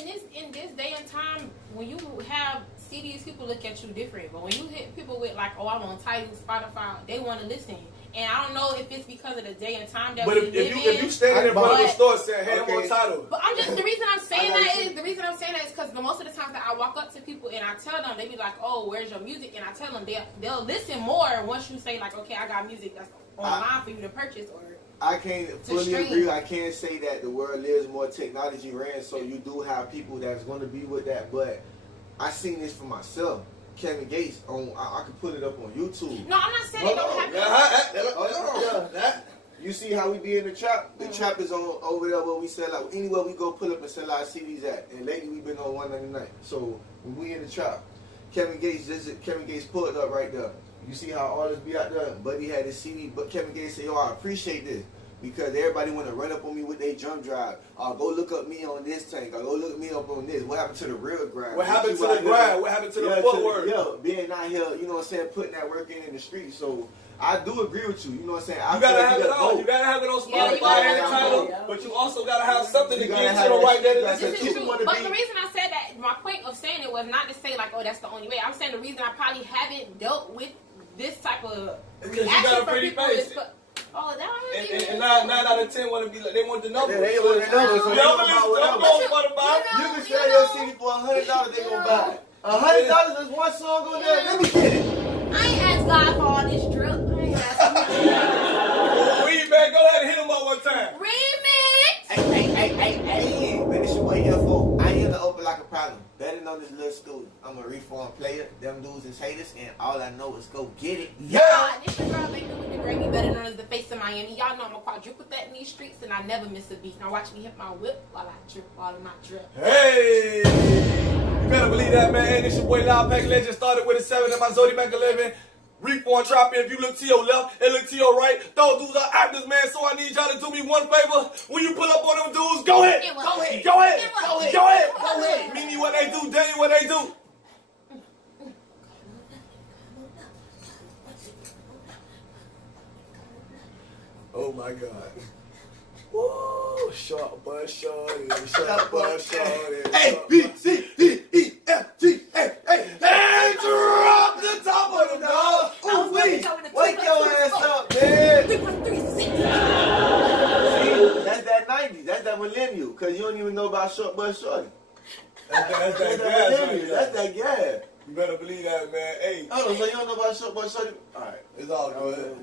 this day and time, when you have CDs, people look at you different. But when you hit people with like, oh, I'm on Tidal, Spotify, they want to listen. And I don't know if it's because of the day and time that we live in. If you standing in front of a store saying, hey, I'm on Tidal. But the reason I'm saying that is because most of the times that I walk up to people and I tell them, they be like, oh, where's your music? And I tell them they'll listen more once you say like, okay, I got music that's online for you to purchase or. I can't fully agree. I can't say that the world lives more technology ran, so you do have people that's going to be with that, but I seen this for myself. Kevin Gates I could put it up on YouTube. No, I'm not saying it don't happen. You see how we be in the trap? The trap is on over there where we sell out. Anywhere we go, pull up and sell our CDs at. And lately we've been on 199. So when we in the trap, Kevin Gates pulled up right there. You see how all this be out there? Buddy had his CD, but Kevin Gates said, yo, I appreciate this. Because everybody want to run up on me with their drum drive. Go look up me on this tank. Or go look me up on this. What happened to the real grind? What happened to the grind? What happened to the footwork? Being out here, you know what I'm saying, putting that work in the street. So I do agree with you. You know what I'm saying? You gotta have it all. You gotta have it on Spotify and Tidal, but you also gotta have something to get to the right there to listen to. But the reason I said that, my point of saying it was not to say like, oh, that's the only way. I'm saying the reason I probably haven't dealt with this type of reaction from people is. Oh, that and 9 out of 10 want to be like, they want the number. Yeah, they want the number. So you can sell your CD for $100, they gonna buy it. $100 is one song on there. Let me get it. I ain't asked God for all this drip. I ain't asked him. Weed man, go ahead and hit him up one time. Remix. Hey, man, it's your boy Info. I ain't in the open like a problem. Better know this little student. I'm a reform player. Them dudes is haters, and all I know is go get it. Yeah. This your girl, Lady with the Grammy, better known as the face of Miami. Y'all know I'm a quadruple that in these streets, and I never miss a beat. Now watch me hit my whip while I'm not drip. Hey, you better believe that, man. Hey, this your boy Loud Pack Legend. Started with a 7 in my Zodiac 11. Reform Trap in. If you look to your left and look to your right, those dudes are actors, man. So I need y'all to do me one favor. When you pull up on them dudes, go ahead. Go ahead. Meaning what they do, Daniel, what they do. Oh my God. Woo, short bus shorty, short bus shorty. A, B, C, D, E, F, G, A, and drop the top of the dog. Ooh, wait, wake your ass up, man. See, that's that 90s, that's that millennial, because you don't even know about short bus shorty. That's that gas. That's that gas. You better believe that, man. Hey. Oh, so you don't know about short bus shorty? All right, it's all good.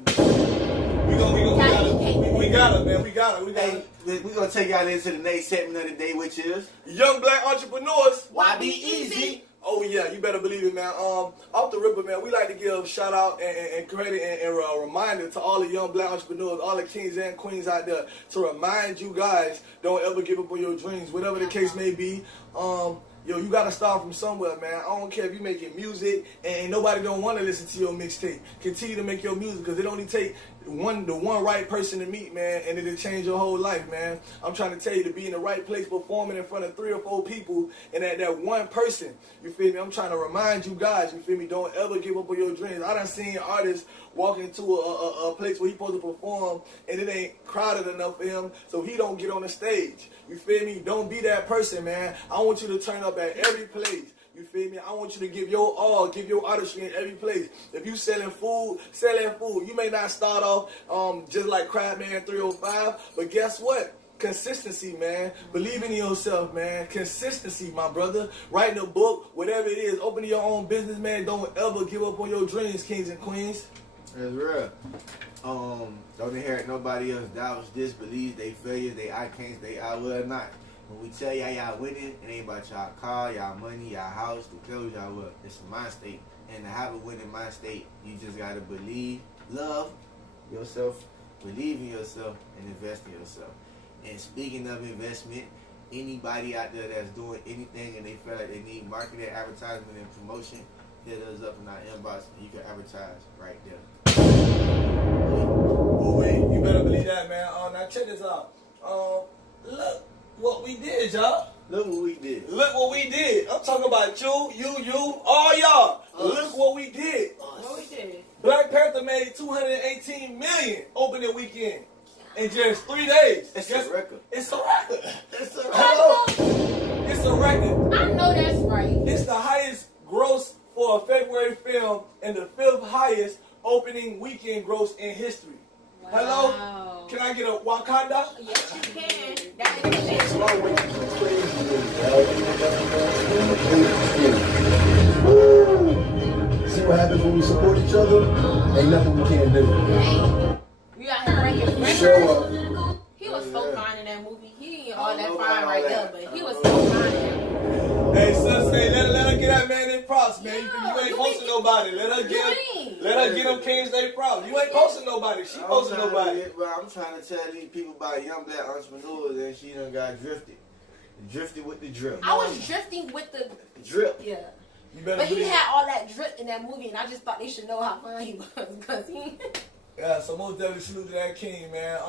We got it, man. We got it. Hey, we're going to take y'all into the next segment of the day, which is Young Black Entrepreneurs. Why Be Easy? Oh, yeah. You better believe it, man. Off the ripper, man, we like to give a shout out and credit and a reminder to all the young black entrepreneurs, all the kings and queens out there, to remind you guys, don't ever give up on your dreams, whatever the case may be. Yo, you gotta start from somewhere, man. I don't care if you're making music and nobody don't want to listen to your mixtape. Continue to make your music, because it only take the one right person to meet, man, and it'll change your whole life, man. I'm trying to tell you to be in the right place performing in front of 3 or 4 people, and that one person, you feel me? I'm trying to remind you guys, you feel me? Don't ever give up on your dreams. I done seen artists walk into a place where he supposed to perform, and it ain't crowded enough for him, so he don't get on the stage. You feel me? Don't be that person, man. I want you to turn up at every place. You feel me? I want you to give your all, give your artistry in every place. If you selling food, sell that food. You may not start off just like Crabman 305, but guess what? Consistency, man. Believing in yourself, man. Consistency, my brother. Writing a book, whatever it is. Opening your own business, man. Don't ever give up on your dreams, kings and queens. That's real. Don't inherit nobody else's doubts, disbeliefs, they failures, they I can't, they I will not. When we tell y'all winning, it ain't about y'all car, y'all money, y'all house, the clothes y'all wear. It's a mind state. And to have a winning mind state, you just gotta believe, love yourself, believe in yourself, and invest in yourself. And speaking of investment, anybody out there that's doing anything and they feel like they need marketing, advertisement, and promotion, hit us up in our inbox and you can advertise right there. Oh, wait, you better believe that, man. Now check this out. Look what we did, y'all. Look what we did. Look what we did. I'm talking about you, all y'all. Look what we did. What we did? Black Panther made $218 million opening weekend in just 3 days. It's a record. It's a record. It's a record. Hello? It's a record. I know that's right. It's the highest gross for a February film and the 5th highest opening weekend gross in history. Wow. Hello? Can I get a Wakanda? Yes, you can. That is it. See what happens when we support each other? Ain't nothing we can't do. We got him right here. Show up. He was so fine in that movie. He ain't all that fine right there, but he was so fine in that movie. Hey, sis, let her get that man their props, man. You ain't posting nobody. Let her get them kings their props. You ain't posting nobody. She posting nobody. I'm trying to tell these people about young black entrepreneurs and she done got drifted. Drifted with the drip. I was drifting with the drip. Yeah. But he had all that drip in that movie, and I just thought they should know how fine he was because he. Yeah, so most definitely salute to that king, man.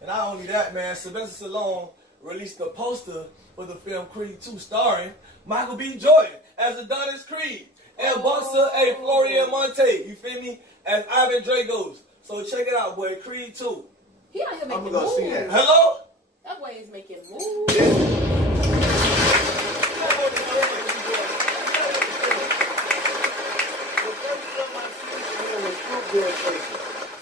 And not only that, man, Sylvester Stallone released a poster for the film Creed 2 starring Michael B. Jordan as Adonis Creed and Boxer A. Florian Monte, you feel me, as Ivan Dragos. So check it out, boy, Creed 2. He out here making I'm gonna moves. see that. Hello? That boy is making moves.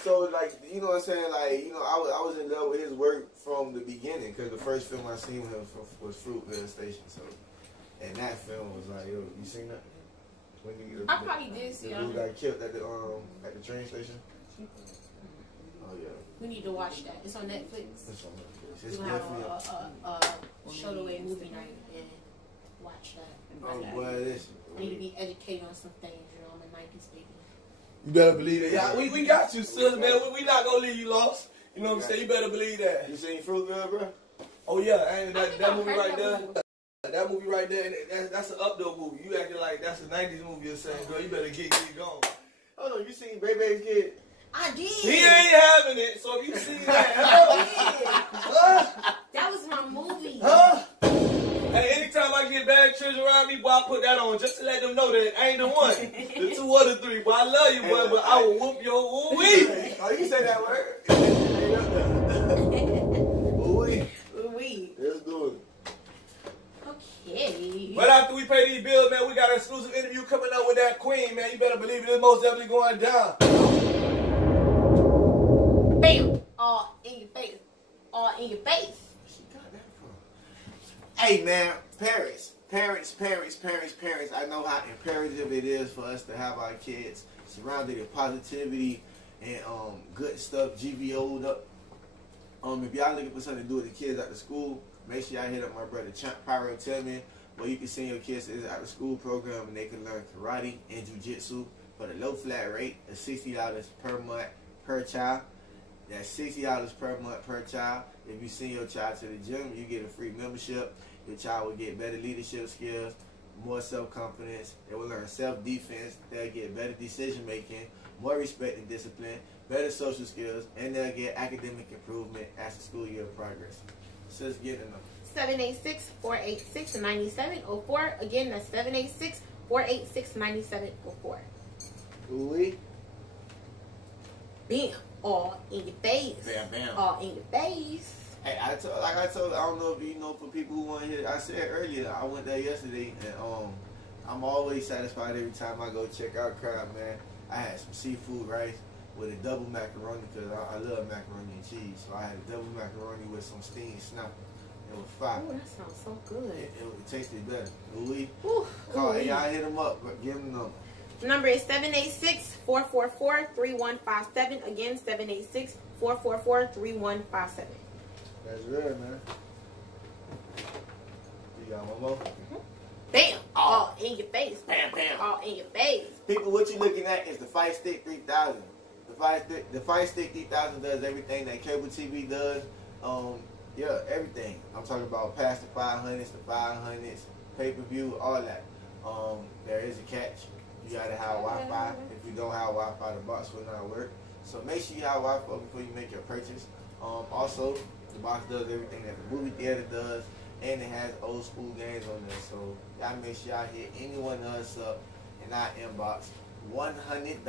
So, like, you know what I'm saying? Like, you know, I was in love with his work from the beginning because the first film I seen him was Fruitvale Station. So, and that film was like, yo, you seen that? When I probably did see it. The dude got killed at the train station. Oh yeah. We need to watch that. It's on Netflix. It's on Netflix. It's We're gonna definitely have a show the way movie night and watch that. Oh boy, this. I need to be educated on some things. You know, I'm a 90s baby. You better believe it. Yeah, we got you, sis, man. We not gonna leave you lost. You know what I'm saying? You better believe that. You seen Fruitvale, bro? Oh yeah, and that movie right there. That movie right there, and that's an updo movie. You acting like that's a 90s movie or something, girl. You better get going. Oh no, you seen Baby's Kid? I did. He ain't having it, so if you see that, that was my movie. Huh? Hey, anytime I get bad children around me, boy, I put that on just to let them know that I ain't the one. The 2 other 3, boy, I love you, boy, but I will whoop your ooh-wee. Oh, you say that word? Ooh-wee. Ooh-wee. Let's do it. Okay. But after we pay these bills, man, we got an exclusive interview coming up with that queen, man. You better believe it. It's most definitely going down. Bam. All in your face. All in your face. Hey man, parents. I know how imperative it is for us to have our kids surrounded in positivity and good stuff, GVO'd up. If y'all looking for something to do with the kids after school, make sure y'all hit up my brother Champ Pyro Tillman, where you can send your kids to this after school program and they can learn karate and jiu-jitsu for the low flat rate of $60 per month per child. That's $60 per month per child. If you send your child to the gym, you get a free membership. Your child will get better leadership skills, more self-confidence. They will learn self-defense. They'll get better decision-making, more respect and discipline, better social skills, and they'll get academic improvement as the school year progresses. So let's get in them. 786-486-9704. Again, that's 786-486-9704. Ooh-wee. Bam. All in your face. Bam, bam. All in your face. Hey, I told, I don't know if you know, for people who want to hear, I said earlier, I went there yesterday, and I'm always satisfied every time I go check out crowd, man. I had some seafood rice with a double macaroni, because I love macaroni and cheese, so I had a double macaroni with some steamed snapper. It was fire. Oh, that sounds so good. It tasted better. Ooh-wee. Call, hey, y'all hit them up, but give them the number. The number is 786-444-3157. Again, 786-444-3157. That's real, man. You got one more? Bam! All in your face. Bam, bam. All in your face. People, what you looking at is the Fight Stick 3000. The Fight Stick 3000 does everything that cable TV does. Yeah, everything. I'm talking about past the 500s, the 500s, pay-per-view, all that. There is a catch. You gotta have Wi-Fi. If you don't have Wi-Fi, the box will not work. So make sure you have Wi-Fi before you make your purchase. Also, the box does everything that the movie theater does, and it has old school games on there. So y'all make sure y'all hit any one of us up in our inbox. $100.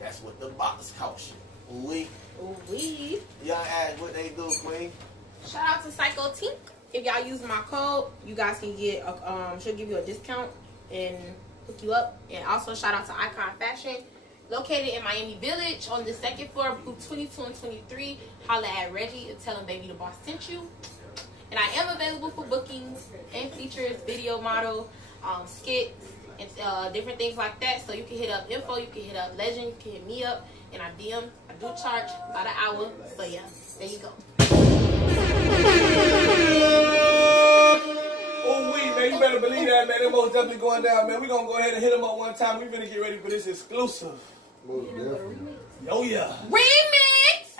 That's what the box costs you. Ooh-wee. Ooh-wee. Y'all ask what they do, Queen. Shout out to Psycho Tink. If y'all use my code, you guys can get she'll give you a discount and hook you up. And also shout out to Icon Fashion, located in Miami Village on the second floor, booth 22 and 23. Holla at Reggie and tell him Baby the Boss sent you. And I am available for bookings and features, video model, skits, and different things like that. So you can hit up info, you can hit up Legend, you can hit me up, and I DM. I do charge about an hour. So yeah, there you go. Oh, man, you better believe that, man. They're most definitely going down, man. We're going to go ahead and hit them up one time. We're going to get ready for this exclusive. Oh, yeah. Remix!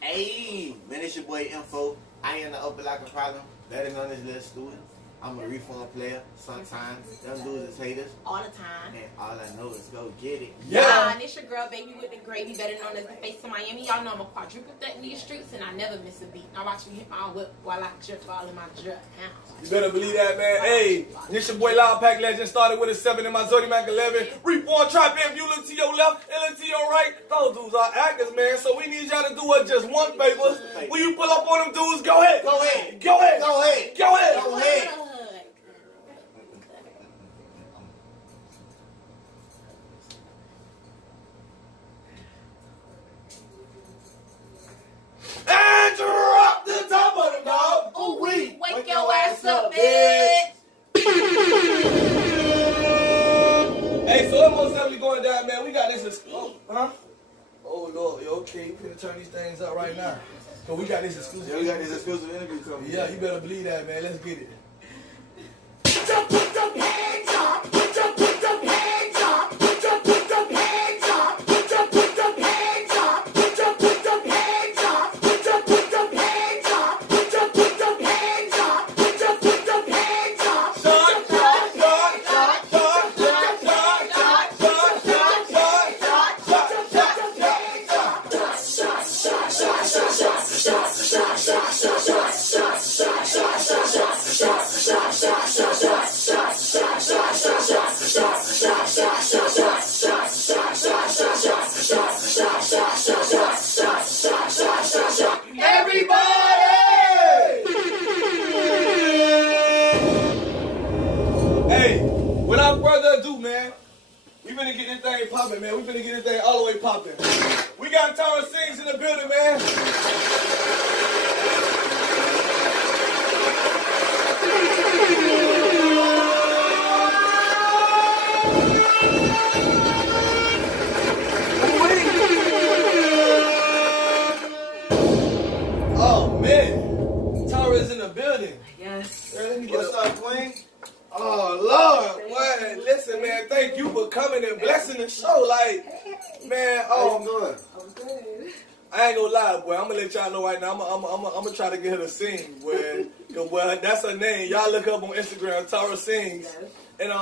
Hey. Man, it's your boy Info. I am the upper like a problem. Better known as Lil Stewart. I'm a reform player. Sometimes them dudes is haters. All the time. And all I know is go get it. Yeah. And it's your girl, Baby with the gravy, better known as the face of Miami. Y'all know I'm a quadruple threat in these streets, and I never miss a beat. Now watch me hit my whip while I jerk all in my jerk. You better believe that, man. Hey, this your boy Loud Pack Legend. Started with a 7 in my Zodiac 11. Reform trap in. If you look to your left and look to your right, those dudes are actors, man. So we need y'all to do us just one favor. When you pull up on them dudes, go ahead. Go ahead. Go ahead. Go ahead. Go ahead. Go ahead. And drop the top of the dog. Ooh, wait your ass up, bitch. Hey, so it's most definitely going down, man. We got this exclusive. Huh? Oh, Lord. Okay, you finna turn these things up right now. So we got this exclusive. Yeah, we got this exclusive interview coming. Yeah, you better believe that, man. Let's get it. Put them hands up. Put them hands up. Put them hands up. Put them hands up. Put them hands up. Put them hands up. Put them hands up. Put them hands up. Hey, without further ado, man, we finna get this thing popping, man. We finna get this thing all the way popping. We got Tharah Sings in the building, man. Oh, man. Tharah's in the building. Yes. What's up, Queen? Oh, Lord, boy, listen, man, thank you for coming and blessing the show. Like, man, How you doing? I'm good. I ain't gonna lie, boy. I'm gonna let y'all know right now. I'm gonna try to get her to sing, boy. Well, that's her name. Y'all look up on Instagram. Tharah sings, and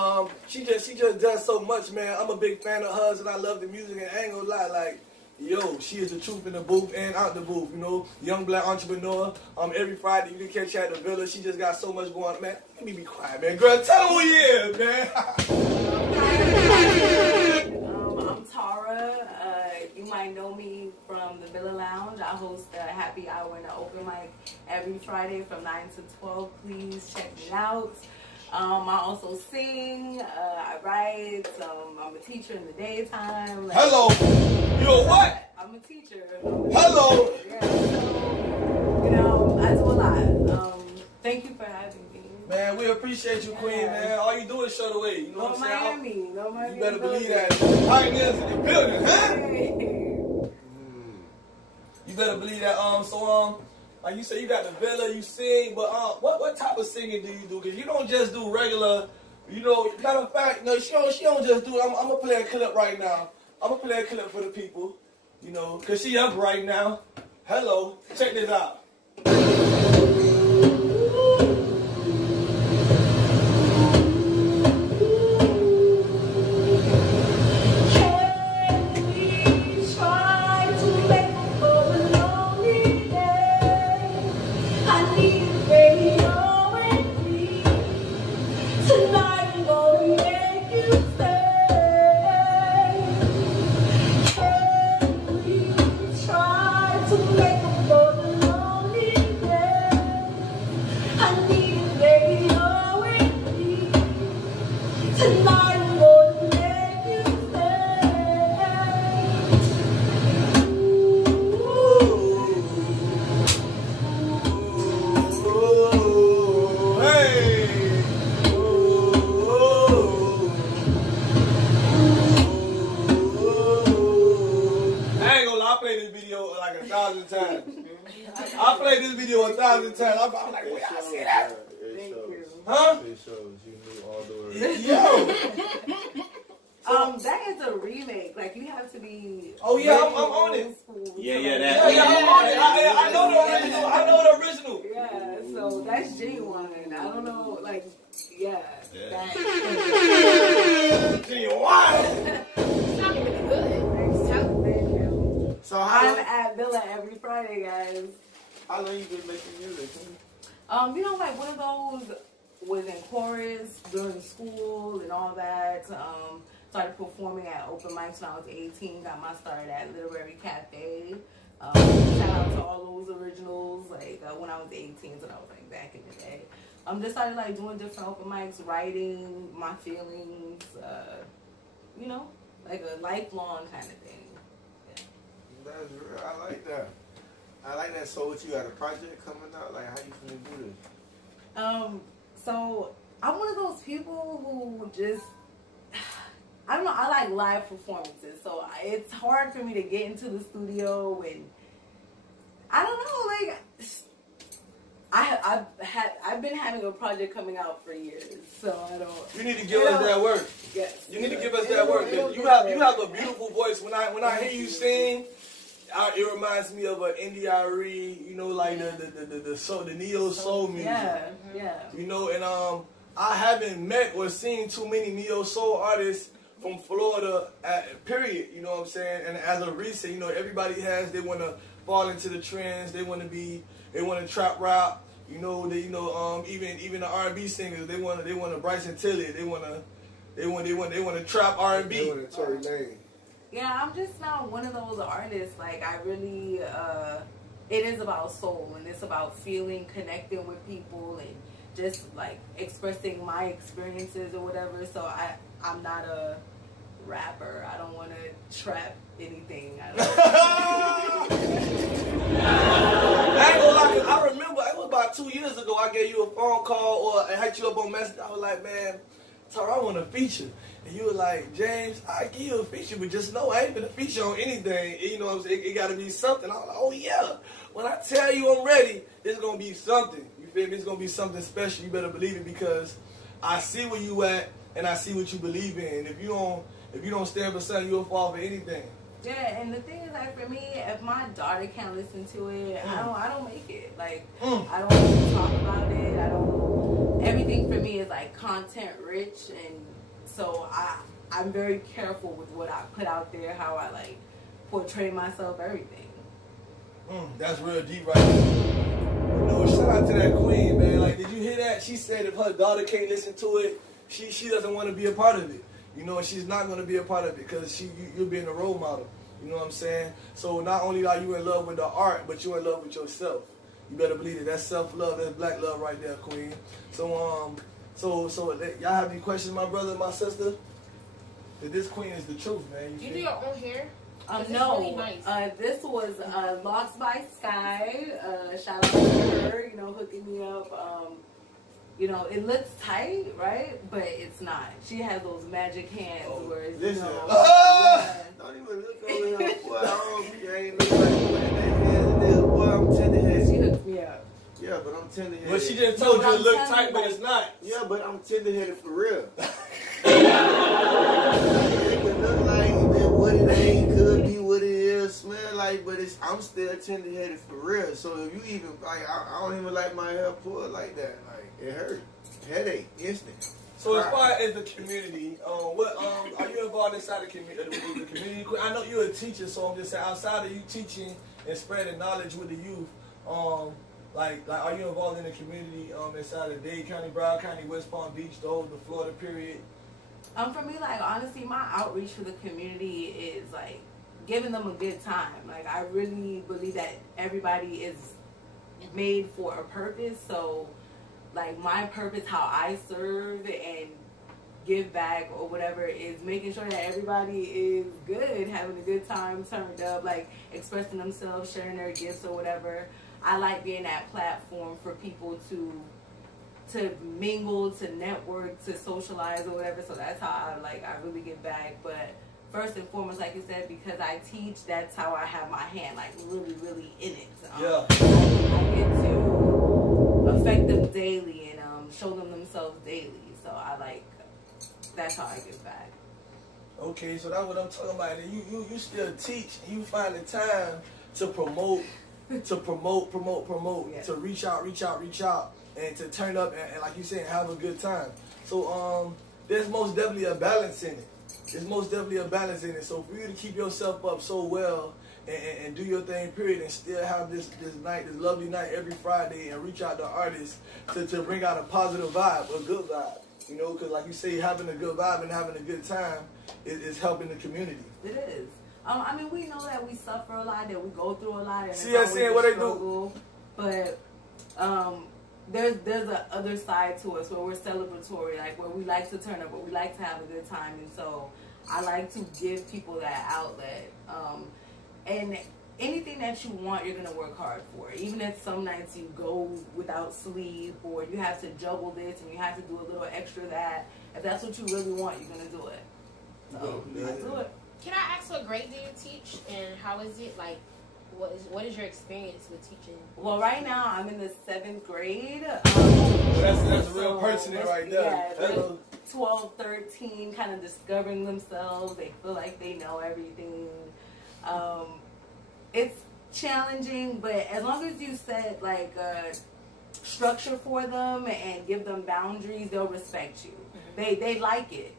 she just does so much, man. I'm a big fan of hers, and I love the music. And I ain't gonna lie, like, yo, she is the truth in the booth and out the booth. You know, young black entrepreneur. Every Friday you can catch her at the Villa. She just got so much going on, man. Let me be quiet, man. Girl, tell her who you is, man. I'm Tharah. You might know me from the Villa Lounge. I host a happy hour and an open mic every Friday from 9 to 12. Please check me out. I also sing, I write, I'm a teacher in the daytime. Like, hello. You a what? I'm a teacher. Hello. Yeah, so, you know, I do a lot. Thank you for having me. Man, we appreciate you, Queen, man. All you do is show the way. You know what I'm saying? Miami. No Miami. You better believe that. Pioneers in the building, huh? You better believe that. Like you say, you got the Villa, you sing, but what type of singing do you do? Because you don't just do regular, you know, matter of fact, no, she don't just do it. I'm going to play a clip right now. I'm going to play a clip for the people, you know, because she up right now. Hello. Check this out. I played this video 1,000 times. I'm like, wait, I see that. Huh? It shows you knew all the words. Yo. That is a remake. Like, you have to be. Oh yeah, I'm on it. Yeah, I'm on it. I know the original. I know the original. Yeah, so that's genuine. I don't know, like, yeah. That. Genuine. It's not really good. Thank you. So I'm at Villa every Friday, guys. How long you been making music? You know, like one of those was in chorus during school and all that. Started performing at open mics when I was 18. Got my start at Literary Cafe. Shout out to all those originals. Like when I was 18, so that was like back in the day. Just started like doing different open mics, writing my feelings. You know, like a lifelong kind of thing. Yeah. That's real. I like that. I like that. So, what you got a project coming out? Like, how you gonna do this? So I'm one of those people who just, I don't know, I like live performances. So it's hard for me to get into the studio and I don't know, like I've been having a project coming out for years, so I don't. You need to give us that work. Yes. You need to give us that work. You have a beautiful voice. When I hear you sing, it reminds me of an NDRE, you know, like the soul, the neo soul music. Yeah. You know, and I haven't met or seen too many neo soul artists from Florida. Period. You know what I'm saying? And as of recent, you know, everybody they want to fall into the trends. They want to trap rap. You know, even the R&B singers, they want to Bryson Tiller. They want to trap R&B. They want to Tory Lane. Yeah, I'm just not one of those artists. Like, I really, it is about soul, and it's about feeling, connecting with people, and just, like, expressing my experiences or whatever. So I'm not a rapper. I don't want to trap anything. I ain't gonna lie, 'cause I remember, it was about 2 years ago, I gave you a phone call or I hit you up on Messenger. I was like, man, Tharah, I want a feature. And you were like, James, I give you a feature, but just know I ain't been a feature on anything. You know what I'm saying? It got to be something. I was like, oh, yeah. When I tell you I'm ready, it's going to be something. You feel me? It's going to be something special. You better believe it because I see where you at and I see what you believe in. If you don't stand for something, you'll fall for anything. Yeah, and the thing is, like, for me, if my daughter can't listen to it, I don't make it. Like, I don't talk about it. I don't. Everything for me is like content rich, and so I'm very careful with what I put out there, how I like portray myself, everything. That's real deep right there. No, shout out to that queen, man. Like, did you hear that? She said if her daughter can't listen to it, she doesn't want to be a part of it. You know, and she's not going to be a part of it because you're being a role model. You know what I'm saying? So not only are you in love with the art, but you're in love with yourself. You better believe it. That's self-love. That's black love right there, queen. So y'all have any questions, my brother, my sister? This queen is the truth, man. You do your own hair? No, really nice. This was Locks by Sky. Shout out to her, you know, hooking me up. You know, it looks tight, right? But it's not. She has those magic hands where it's, listen, you know, don't even look over here, boy. I don't, you ain't look like putting that hands in this, boy. I'm tender-headed. She hooked me up. Yeah, but I'm tender-headed. But she just told you it looked tight, but it's not. Yeah, but I'm tender-headed for real. It could look like what it ain't, could be what it is, smell like, but I'm still tender-headed for real. So if you even, like, I don't even like my hair pulled like that. Like, it hurt. Headache, instant. So as far as the community, what are you involved inside the community? I know you're a teacher, so I'm just saying, outside of you teaching and spreading knowledge with the youth, like are you involved in the community inside of Dade County, Broward County, West Palm Beach, the Florida period? For me, like, honestly, my outreach for the community is like giving them a good time. Like, I really believe that everybody is made for a purpose. So, like, my purpose, how I serve and give back or whatever, is making sure that everybody is good, having a good time, turned up, like expressing themselves, sharing their gifts or whatever. I like being that platform for people to mingle, to network, to socialize or whatever. So that's how I really give back. But first and foremost, like you said, because I teach, that's how I have my hand like really, really in it. Yeah. I get to affect them daily and show them themselves daily. So that's how I give back. Okay, so that's what I'm talking about. And you still teach. You find the time to promote, yes. To reach out, and to turn up and like you said, have a good time. So there's most definitely a balance in it. There's most definitely a balance in it. So for you to keep yourself up so well and do your thing, period, and still have this lovely night every Friday and reach out to artists to bring out a positive vibe, a good vibe. You know, because like you say, having a good vibe and having a good time is helping the community. It is. I mean, we know that we suffer a lot, that we go through a lot, and see, I'm saying what they do. But there's a other side to us where we're celebratory, like where we like to turn up, where we like to have a good time, and so I like to give people that outlet. And anything that you want, you're gonna work hard for. Even if some nights you go without sleep, or you have to juggle this and you have to do a little extra that. If that's what you really want, you're gonna do it. So let's do it. Can I ask what grade do you teach, and how is it like? What is your experience with teaching? Well, right now I'm in the 7th grade. That's a real person right there. Yeah, 12, 13, kind of discovering themselves. They feel like they know everything. It's challenging, but as long as you set like a structure for them and give them boundaries, they'll respect you. They like it.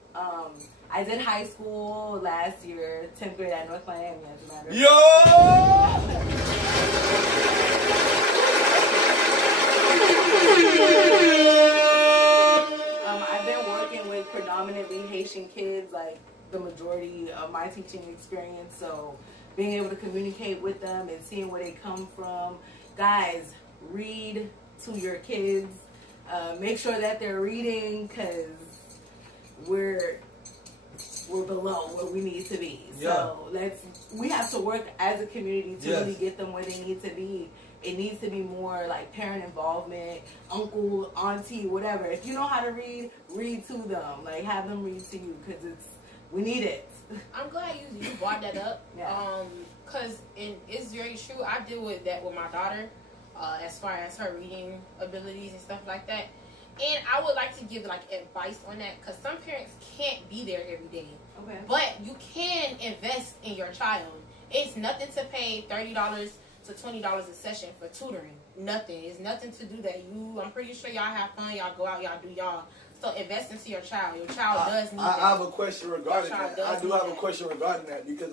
I did high school last year, 10th grade at North Miami, as a matter of I've been working with predominantly Haitian kids, like the majority of my teaching experience, so being able to communicate with them and seeing where they come from. Guys, read to your kids. Make sure that they're reading, because we're below where we need to be. So we have to work as a community to really get them where they need to be. It needs to be more like parent involvement, uncle, auntie, whatever. If you know how to read, read to them. Like, have them read to you, because we need it. I'm glad you brought that up. Because it's very true. I deal with that with my daughter, as far as her reading abilities and stuff like that. And I would like to give like advice on that, because some parents can't be there every day. Okay. But you can invest in your child. It's nothing to pay $30 to $20 a session for tutoring. Nothing. It's nothing to do that. I'm pretty sure y'all have fun. Y'all go out. Y'all do y'all. So invest into your child. Your child does need that. I have a question regarding that. I do have a question regarding that because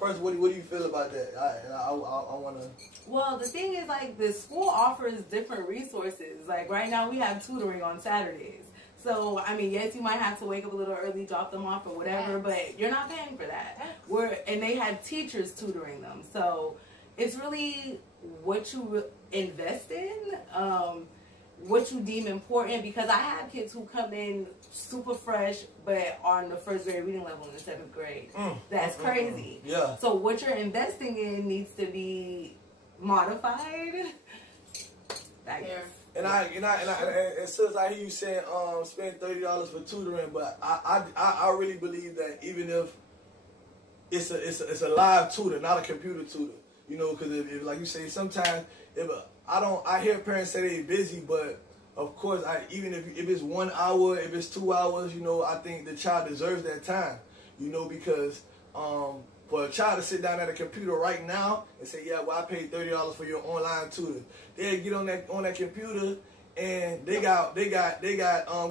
first, what do you feel about that? I want to. Well, the thing is, like, the school offers different resources. Like, right now we have tutoring on Saturdays. So, I mean, yes, you might have to wake up a little early, drop them off or whatever, but you're not paying for that. And they have teachers tutoring them. So, it's really what you invest in, what you deem important, because I have kids who come in super fresh but are on the first grade reading level in the 7th grade. That's crazy. Yeah. So what you're investing in needs to be modified. And as soon as I hear you saying spend $30 for tutoring, but I really believe that even if it's a live tutor, not a computer tutor, you know, because if like you say, sometimes I hear parents say they're busy, but of course, even if it's 1 hour, if it's 2 hours, you know, I think the child deserves that time, you know, because for a child to sit down at a computer right now and say, yeah, well, I paid $30 for your online tutor, they get on that computer and they got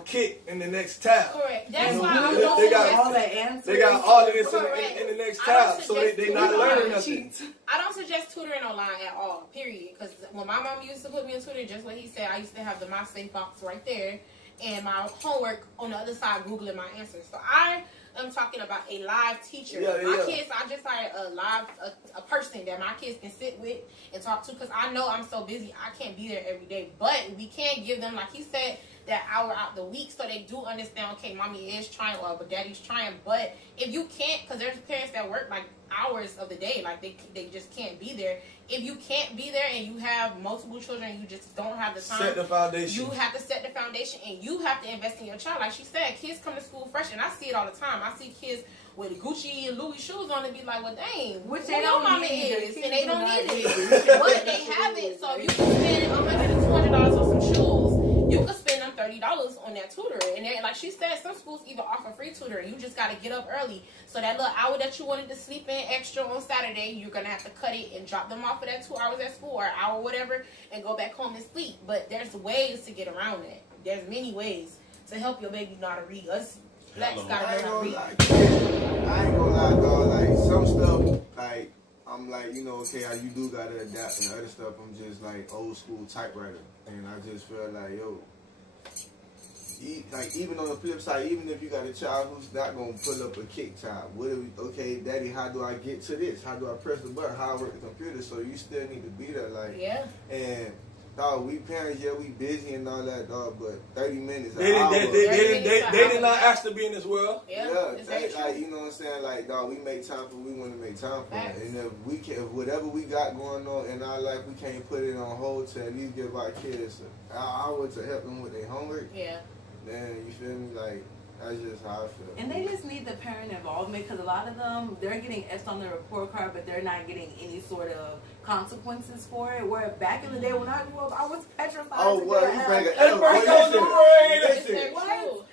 kick in the next tab. Correct. That's you know, why they got all the answers. They got all of this in the next tab, so they not learning nothing. I don't suggest tutoring online at all, period. Because when my mom used to put me in tutoring, just what he said, I used to have my safe box right there and my homework on the other side, Googling my answers. So I'm talking about a live teacher. My kids, I just hired a person that my kids can sit with and talk to, because I know I'm so busy, I can't be there every day. But we can give them, like he said, that hour out the week, so they do understand, okay, mommy is trying, but daddy's trying. But if you can't, because there's parents that work like hours of the day, like they just can't be there. If you can't be there and you have multiple children, you just don't have the time. Set the foundation. You have to set the foundation, and you have to invest in your child. Like she said, kids come to school fresh, and I see it all the time. I see kids with Gucci and Louis shoes on and be like, well, dang, which they don't mama is, and they don't need it. But they have it, so if you can spend $100 to $200 on some shoes, you can spend them $30 on that tutor. And like she said, some schools even offer free tutoring. You just got to get up early. So that little hour that you wanted to sleep in extra on Saturday, you're going to have to cut it and drop them off for that 2 hours at school or an hour, whatever, and go back home and sleep. But there's ways to get around that. There's many ways to help your baby know how to read. Us blacks got to learn how to read. I ain't gonna lie, dog. Like, some stuff, like, I'm like, you know, okay, you do got to adapt, and other stuff, I'm just like old school typewriter. And I just feel like, yo, like, even on the flip side, even if you got a child who's not going to pull up a kick child, okay, daddy, how do I get to this? How do I press the button? How I work the computer? So you still need to be there, like, and dog, we parents, we busy and all that, dog, but 30 minutes, they did not ask to be in this world. Like, you know what I'm saying? Like, dog, we make time for what we want to make time for. And if whatever we got going on in our life, we can't put it on hold to at least give our kids an hour to help them with their homework. Then, you feel me? Like, that's just how I feel. And they just need the parent involvement, because a lot of them, they're getting F's on their report card, but they're not getting any sort of consequences for it. Where back in the day when I grew up, I was petrified. Oh, well, you bring it up. Listen. What?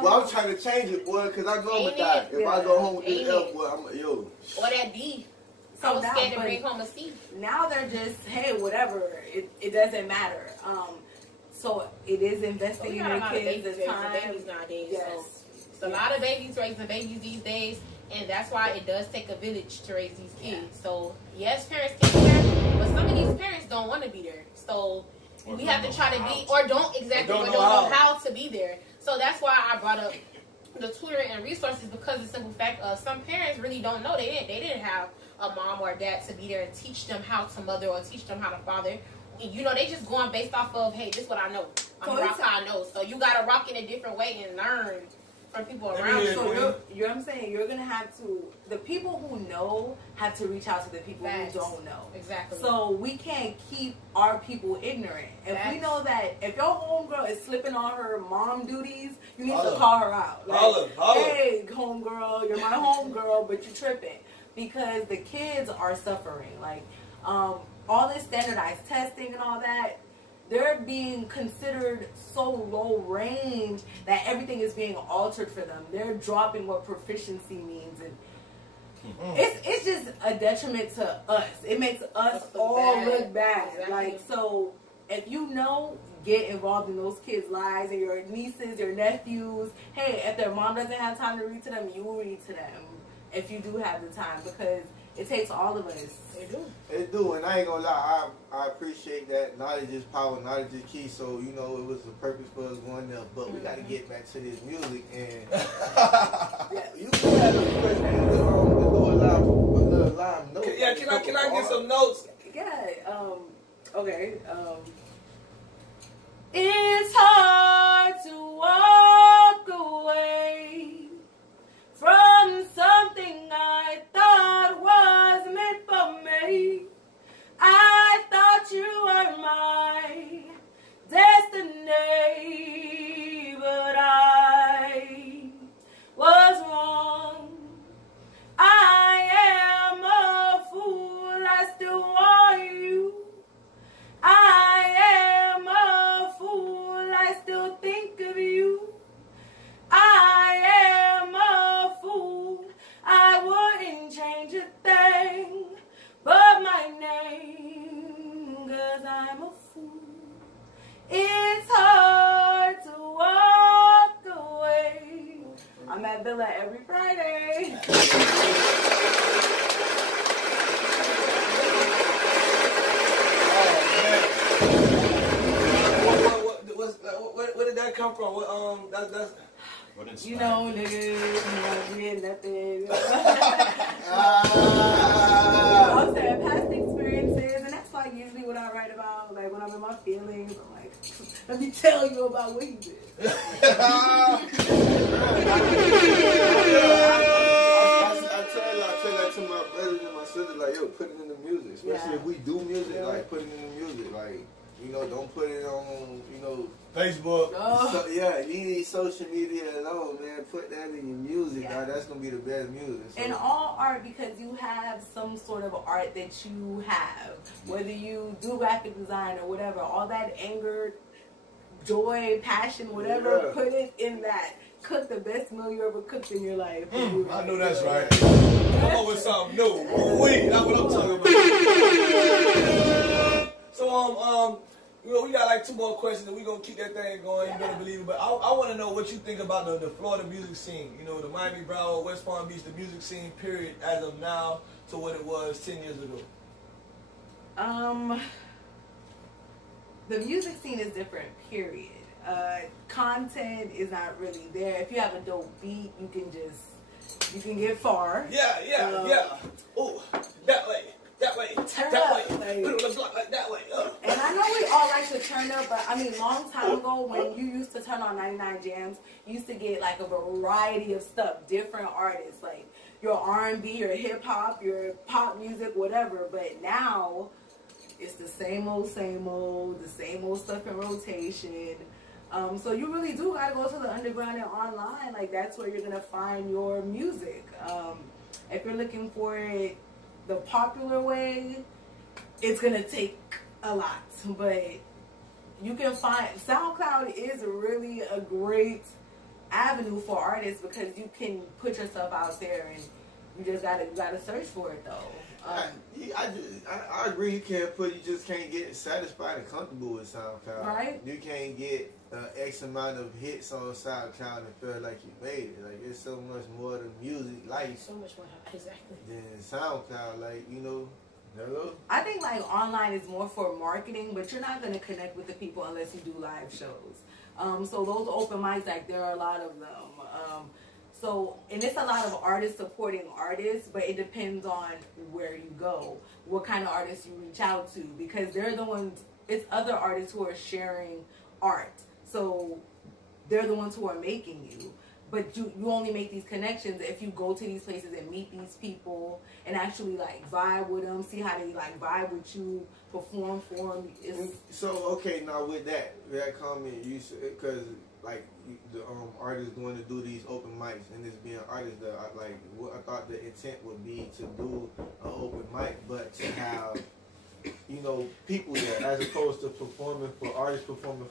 Well, I'm trying to change it, boy, because I go with that. If I go home with this F, boy, I'm yo. Or that D. I was scared to bring home a C. Now they're just, hey, whatever. It doesn't matter. So it is investing in your kids' time. Babies nowadays. Yes. So a lot of babies raising babies these days, and that's why it does take a village to raise these kids. So yes, parents can be there, but some of these parents don't want to be there. So we have to try to be, or don't know how to be there. So that's why I brought up the tutoring and resources, because the simple fact of some parents really don't know. They didn't have a mom or a dad to be there and teach them how to mother or teach them how to father. And, you know, they just going based off of, hey, this is what I know. I'm rock how I know. So you got to rock in a different way and learn from people around you. So you know what I'm saying? You're going to have to, the people who know have to reach out to the people who don't know. Exactly. So we can't keep our people ignorant. If we know that if your homegirl is slipping on her mom duties, you need to call her out. Like, hey, homegirl, you're my homegirl, but you're tripping. Because the kids are suffering. Like, all this standardized testing and all that, they're being considered so low range that everything is being altered for them. They're dropping what proficiency means, and it's just a detriment to us. It makes us all look bad. Exactly. Like, so if you know, get involved in those kids' lives and your nieces, your nephews. Hey, if their mom doesn't have time to read to them, you will read to them if you do have the time, because it takes all of us. They do. It do, and I ain't gonna lie, I appreciate that. Knowledge is power, knowledge is key. So, you know, it was a purpose for us going there. But we gotta get back to this music, and you can have a question to do a little live note. Yeah, can I get some notes? Yeah, okay. It's hard to walk away from something I thought was meant for me. I thought you were my destiny, but I was wrong. I am a fool, I still want you. I am a fool, I still think of you. I am a fool, I wouldn't change a thing but my name, 'cause I'm a fool. It's hard to walk away. I'm at Villa every Friday. Where did that come from? That's you know, niggas, we ain't nothing. I'm saying past experiences, and that's like usually what I write about. Like when I'm in my feelings, I'm like, let me tell you about what you did. I tell that to my brothers and my sisters, like, yo, put it in the music. Especially if we do music, like, put it in the music. Like, you know, don't put it on, you know, Facebook. So, yeah, you need social media alone, man. Put that in your music. Yeah. That's going to be the best music. So. In all art, because you have some sort of art that you have, whether you do graphic design or whatever, all that anger, joy, passion, whatever, put it in that. Cook the best meal you ever cooked in your life. I know that's right. Come up with something new. Wait, that's what I'm talking about. So, you know, we got like 2 more questions, and we're going to keep that thing going. You better believe it. But I want to know what you think about the Florida music scene. You know, the Miami, Broward, West Palm Beach, the music scene, period, as of now to what it was 10 years ago. The music scene is different, period. Content is not really there. If you have a dope beat, you can get far. Yeah. Oh, that way. That way. Turn that up, way. like, Put it on the block like that way. And I know we all like to turn up, but I mean, long time ago when you used to turn on 99 Jams, you used to get like a variety of stuff, different artists, like your R&B, your hip hop, your pop music, whatever. But now it's the same old, the same old stuff in rotation. So you really do gotta go to the underground and online. Like that's where you're gonna find your music. If you're looking for it the popular way, it's gonna take a lot. But you can find SoundCloud is really a great avenue for artists because you can put yourself out there, and you just gotta search for it though. I agree. You just can't get satisfied and comfortable with SoundCloud. Right. You can't get X amount of hits on SoundCloud and feel like you made it. Like it's so much more to music life. So much more, exactly. Than SoundCloud. Like, you know. Hello? I think like online is more for marketing, but you're not gonna connect with the people unless you do live shows. So those open mics, like there are a lot of them. And it's a lot of artists supporting artists, but it depends on where you go, what kind of artists you reach out to, because they're the ones, it's other artists who are sharing art. So they're the ones who are making you. But you only make these connections if you go to these places and meet these people and actually like vibe with them, see how they like vibe with you, perform for them. So, okay, now with that comment, you said, because like the artists going to do these open mics and this being artists, that I thought the intent would be to do an open mic, but to have you know, people there as opposed to performing for artists performing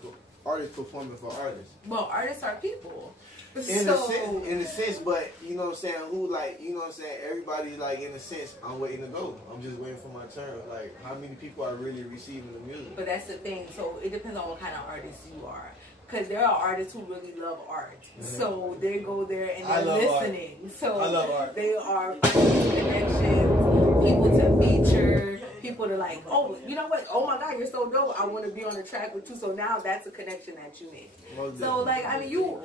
for artists. Well, artists are people. In a sense, but you know what I'm saying, who like, you know what I'm saying, everybody like in a sense, I'm waiting to go. I'm just waiting for my turn. Like how many people are really receiving the music? But that's the thing. So it depends on what kind of artist you are. Because there are artists who really love art. So they go there and they're listening. Art. So I love art. They are connections, people to feature, people to like, oh, you know what? Oh my God, you're so dope. I want to be on the track with you. So now that's a connection that you make. So like, I mean,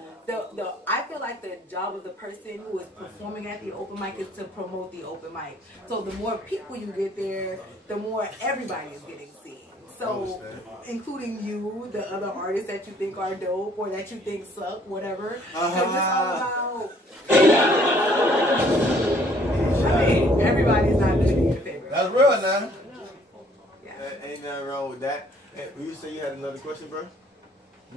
I feel like the job of the person who is performing at the open mic is to promote the open mic. So the more people you get there, the more everybody is getting seen. So, including you, the other artists that you think are dope or that you think suck, whatever. Because it's all about. I mean, everybody's not going to be your favorite. That's real now. Yeah. Ain't nothing wrong with that. Hey, you say you had another question, bro?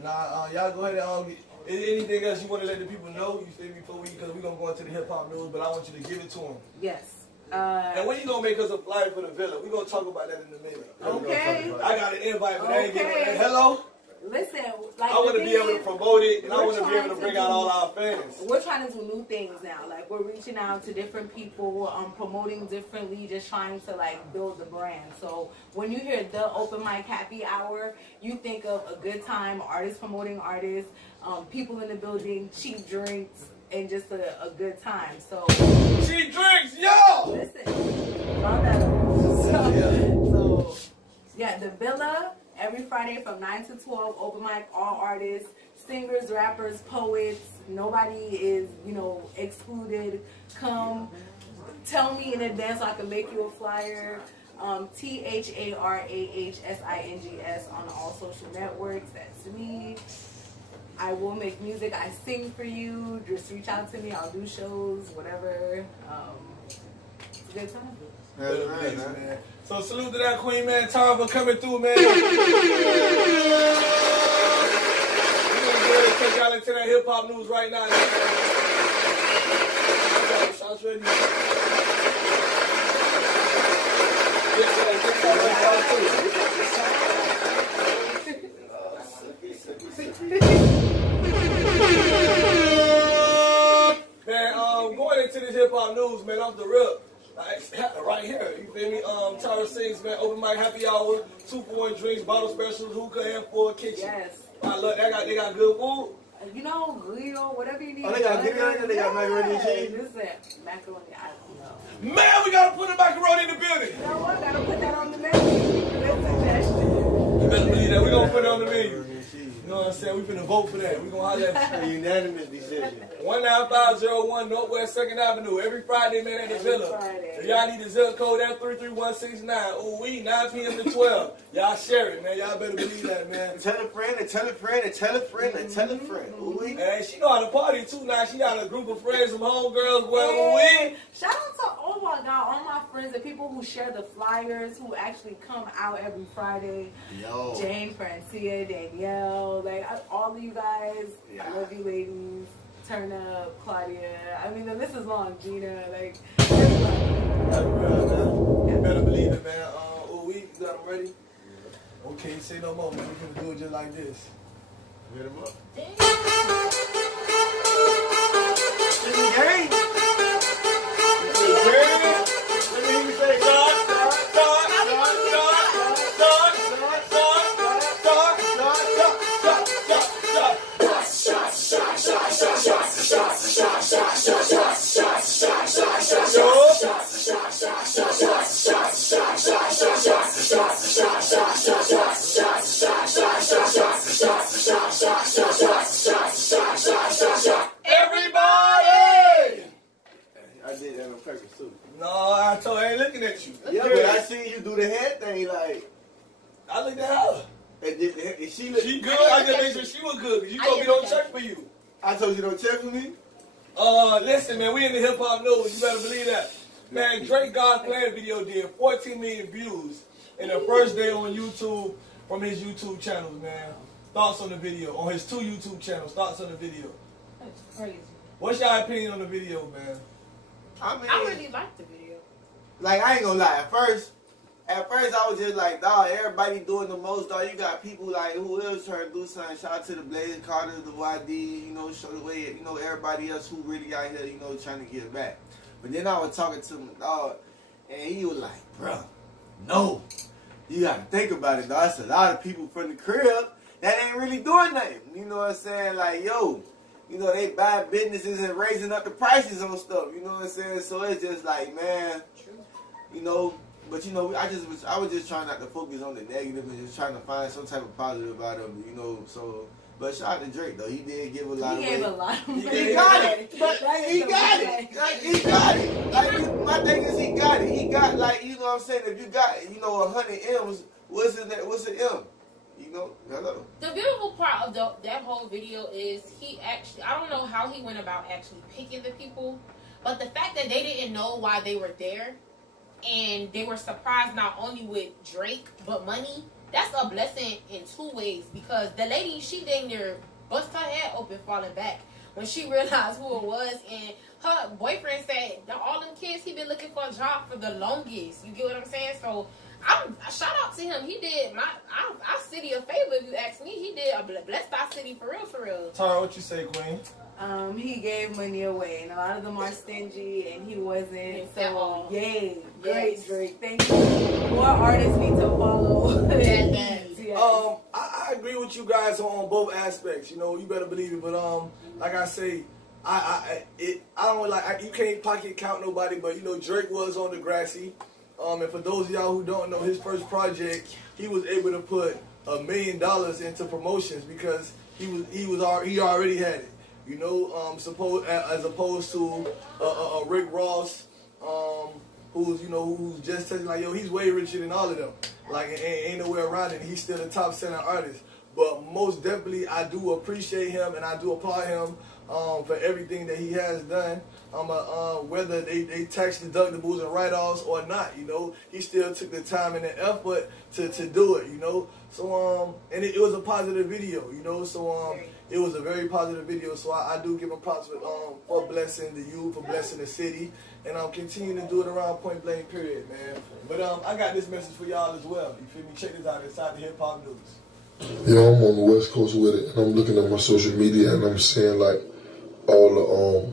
Nah, y'all go ahead and anything else you want to let the people know? You feel me? Because we're going to go into the hip hop news, but I want you to give it to them. Yes. And when you gonna make us a flyer for the villa? We're gonna talk about that in a minute. Okay. I got an invite, but I ain't getting it. Hello? Listen, like I want to be able to promote it, and I want to be able to bring out all our fans. We're trying to do new things now. Like we're reaching out to different people, promoting differently, just trying to like build the brand. So when you hear the open mic happy hour, you think of a good time, artists promoting artists, people in the building, cheap drinks, and just a good time. So cheap drinks, yo! Listen, calm down. So yeah, the Villa every Friday from 9 to 12, open mic, all artists, singers, rappers, poets. Nobody is, you know, excluded. Come, tell me in advance so I can make you a flyer. THARAHSINGS on all social networks. That's me. I will make music. I sing for you. Just reach out to me. I'll do shows, whatever. It's a good time. That's right, man. So salute to that queen, man. Tharah for coming through, man. We're going to take y'all into that hip hop news right now. Shots ready. Man, going into this hip hop news, man, off the rip. Right here, you feel me? Tharah sings, man, open mic happy hour, 2-for-1 drinks, bottle specials, hookah, and full kitchen. Yes. I love that. They got good food. You know, grill, whatever you need. Oh, they got grill, they got macaroni and cheese. Listen, macaroni, I don't know. Man, we gotta put the macaroni in the building. You know what? Gotta put that on the menu. Listen, that shit. You better believe that. We gonna put it on the menu. You know what I'm saying? We finna vote for that. We gonna holler at a unanimous decision. 19501 Northwest 2nd Avenue. Every Friday, man, at the Villa. If y'all need the zip code, that's 33169. Ooh, we 9 p.m. to 12. Y'all share it, man. Y'all better believe that, man. Tell a friend, and tell a friend, and tell a friend, and tell a friend. Ooh, we. And she know how to party too now. She got a group of friends, some homegirls. Well, we. Shout out to, oh my God, all my friends, the people who share the flyers, who actually come out every Friday. Yo. Jane, Francia, Danielle, like all of you guys. Yeah. I love you, ladies. Turn up, Claudia. I mean, the list is long. Gina, like everybody. That's real, man. You better believe it, man. We got them ready. Okay, say no more, man. We're gonna do it just like this. Hit them up. Gang. Let me hear you say, God. No, I ain't looking at you. Yeah, but I seen you do the head thing, like. I looked at her. And she good. I just made sure she was good. Cause you told me don't check for you. I told you don't check for me? Listen, man, we in the hip hop news. You better believe that. Man, Drake God's Plan video did 14 million views in the first day on YouTube from his YouTube channels, man. Thoughts on the video, on his 2 YouTube channels. Thoughts on the video. That's crazy. What's your opinion on the video, man? I really liked the video. Like, I ain't gonna lie. At first, At first, I was just like, dog, everybody doing the most, dog. You got people like, who else trying to do something? Shout out to the Blaze Carter, the YD, you know, show the way, you know, everybody else who really out here, you know, trying to get back. But then I was talking to my dog, and he was like, bro, no. You got to think about it, dog. That's a lot of people from the crib that ain't really doing nothing. You know what I'm saying? Like, yo, you know, they buy businesses and raising up the prices on stuff. You know what I'm saying? So it's just like, man, you know, but you know, I was just trying not to focus on the negative and just trying to find some type of positive out of it, you know. So, but shout out to Drake though. He did give a lot. He gave a lot. He got it. But he got it. Like he got it. Like my thing is he got it. He got, like, you know what I'm saying. If you got, you know, 100 M's, what's an M? You know, hello. The beautiful part of that whole video is he actually, I don't know how he went about actually picking the people, but the fact that they didn't know why they were there. And they were surprised not only with Drake, but money. That's a blessing in two ways. Because the lady, she dang near bust her head open falling back when she realized who it was. And her boyfriend said, all them kids, he been looking for a job for the longest. You get what I'm saying? So, shout out to him. He did our city a favor, if you ask me. He did blessed our city for real, for real. Tara, what you say, Queen? He gave money away, and a lot of them are stingy, and he wasn't. So, yay, great, Drake. Thank you. More artists need to follow. Yes. I agree with you guys on both aspects. You know, you better believe it. But like I say, I don't like, you can't pocket count nobody. But you know, Drake was on the Grassy. And for those of y'all who don't know, his first project, he was able to put $1 million into promotions because he already had it. You know, as opposed to Rick Ross, who's just telling like, yo, he's way richer than all of them. Like, ain't no way around it. He's still a top selling artist. But most definitely, I do appreciate him and I do applaud him for everything that he has done. Whether they tax deductibles and write-offs or not, you know, he still took the time and the effort to do it, you know. So and it was a positive video, you know. So it was a very positive video. So I do give him props for blessing the youth, for blessing the city, and I'm continuing to do it around Point Blank period, man. But I got this message for y'all as well. You feel me? Check this out inside the Hip Hop News. You know, I'm on the West Coast with it, and I'm looking at my social media, and I'm seeing like all the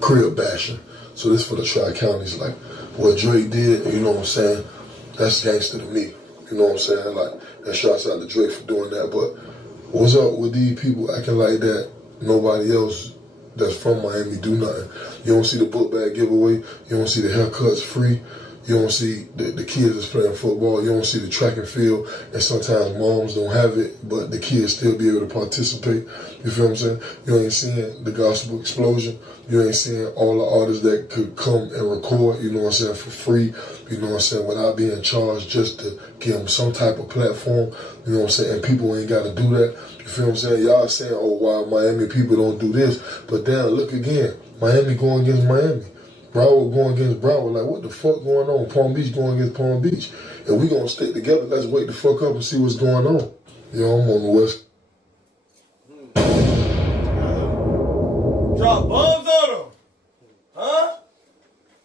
crib bashing. So this for the Tri-Counties, like what Drake did, you know what I'm saying? That's gangster to me. You know what I'm saying? Like, and shouts out to Drake for doing that. But what's up with these people acting like that? Nobody else that's from Miami do nothing. You don't see the book bag giveaway. You don't see the haircuts free. You don't see the kids that's playing football. You don't see the track and field. And sometimes moms don't have it, but the kids still be able to participate. You feel what I'm saying? You ain't seeing the gospel explosion. You ain't seeing all the artists that could come and record, you know what I'm saying, for free. You know what I'm saying, without being charged, just to give them some type of platform. You know what I'm saying? And people ain't got to do that. You feel what I'm saying? Y'all saying, oh, why Miami people don't do this? But damn, look again. Miami going against Miami. Broward going against Broward. Like, what the fuck going on? Palm Beach going against Palm Beach. And we gonna stick together. Let's wake the fuck up and see what's going on. You know, I'm on the West. Drop bombs on him. Huh?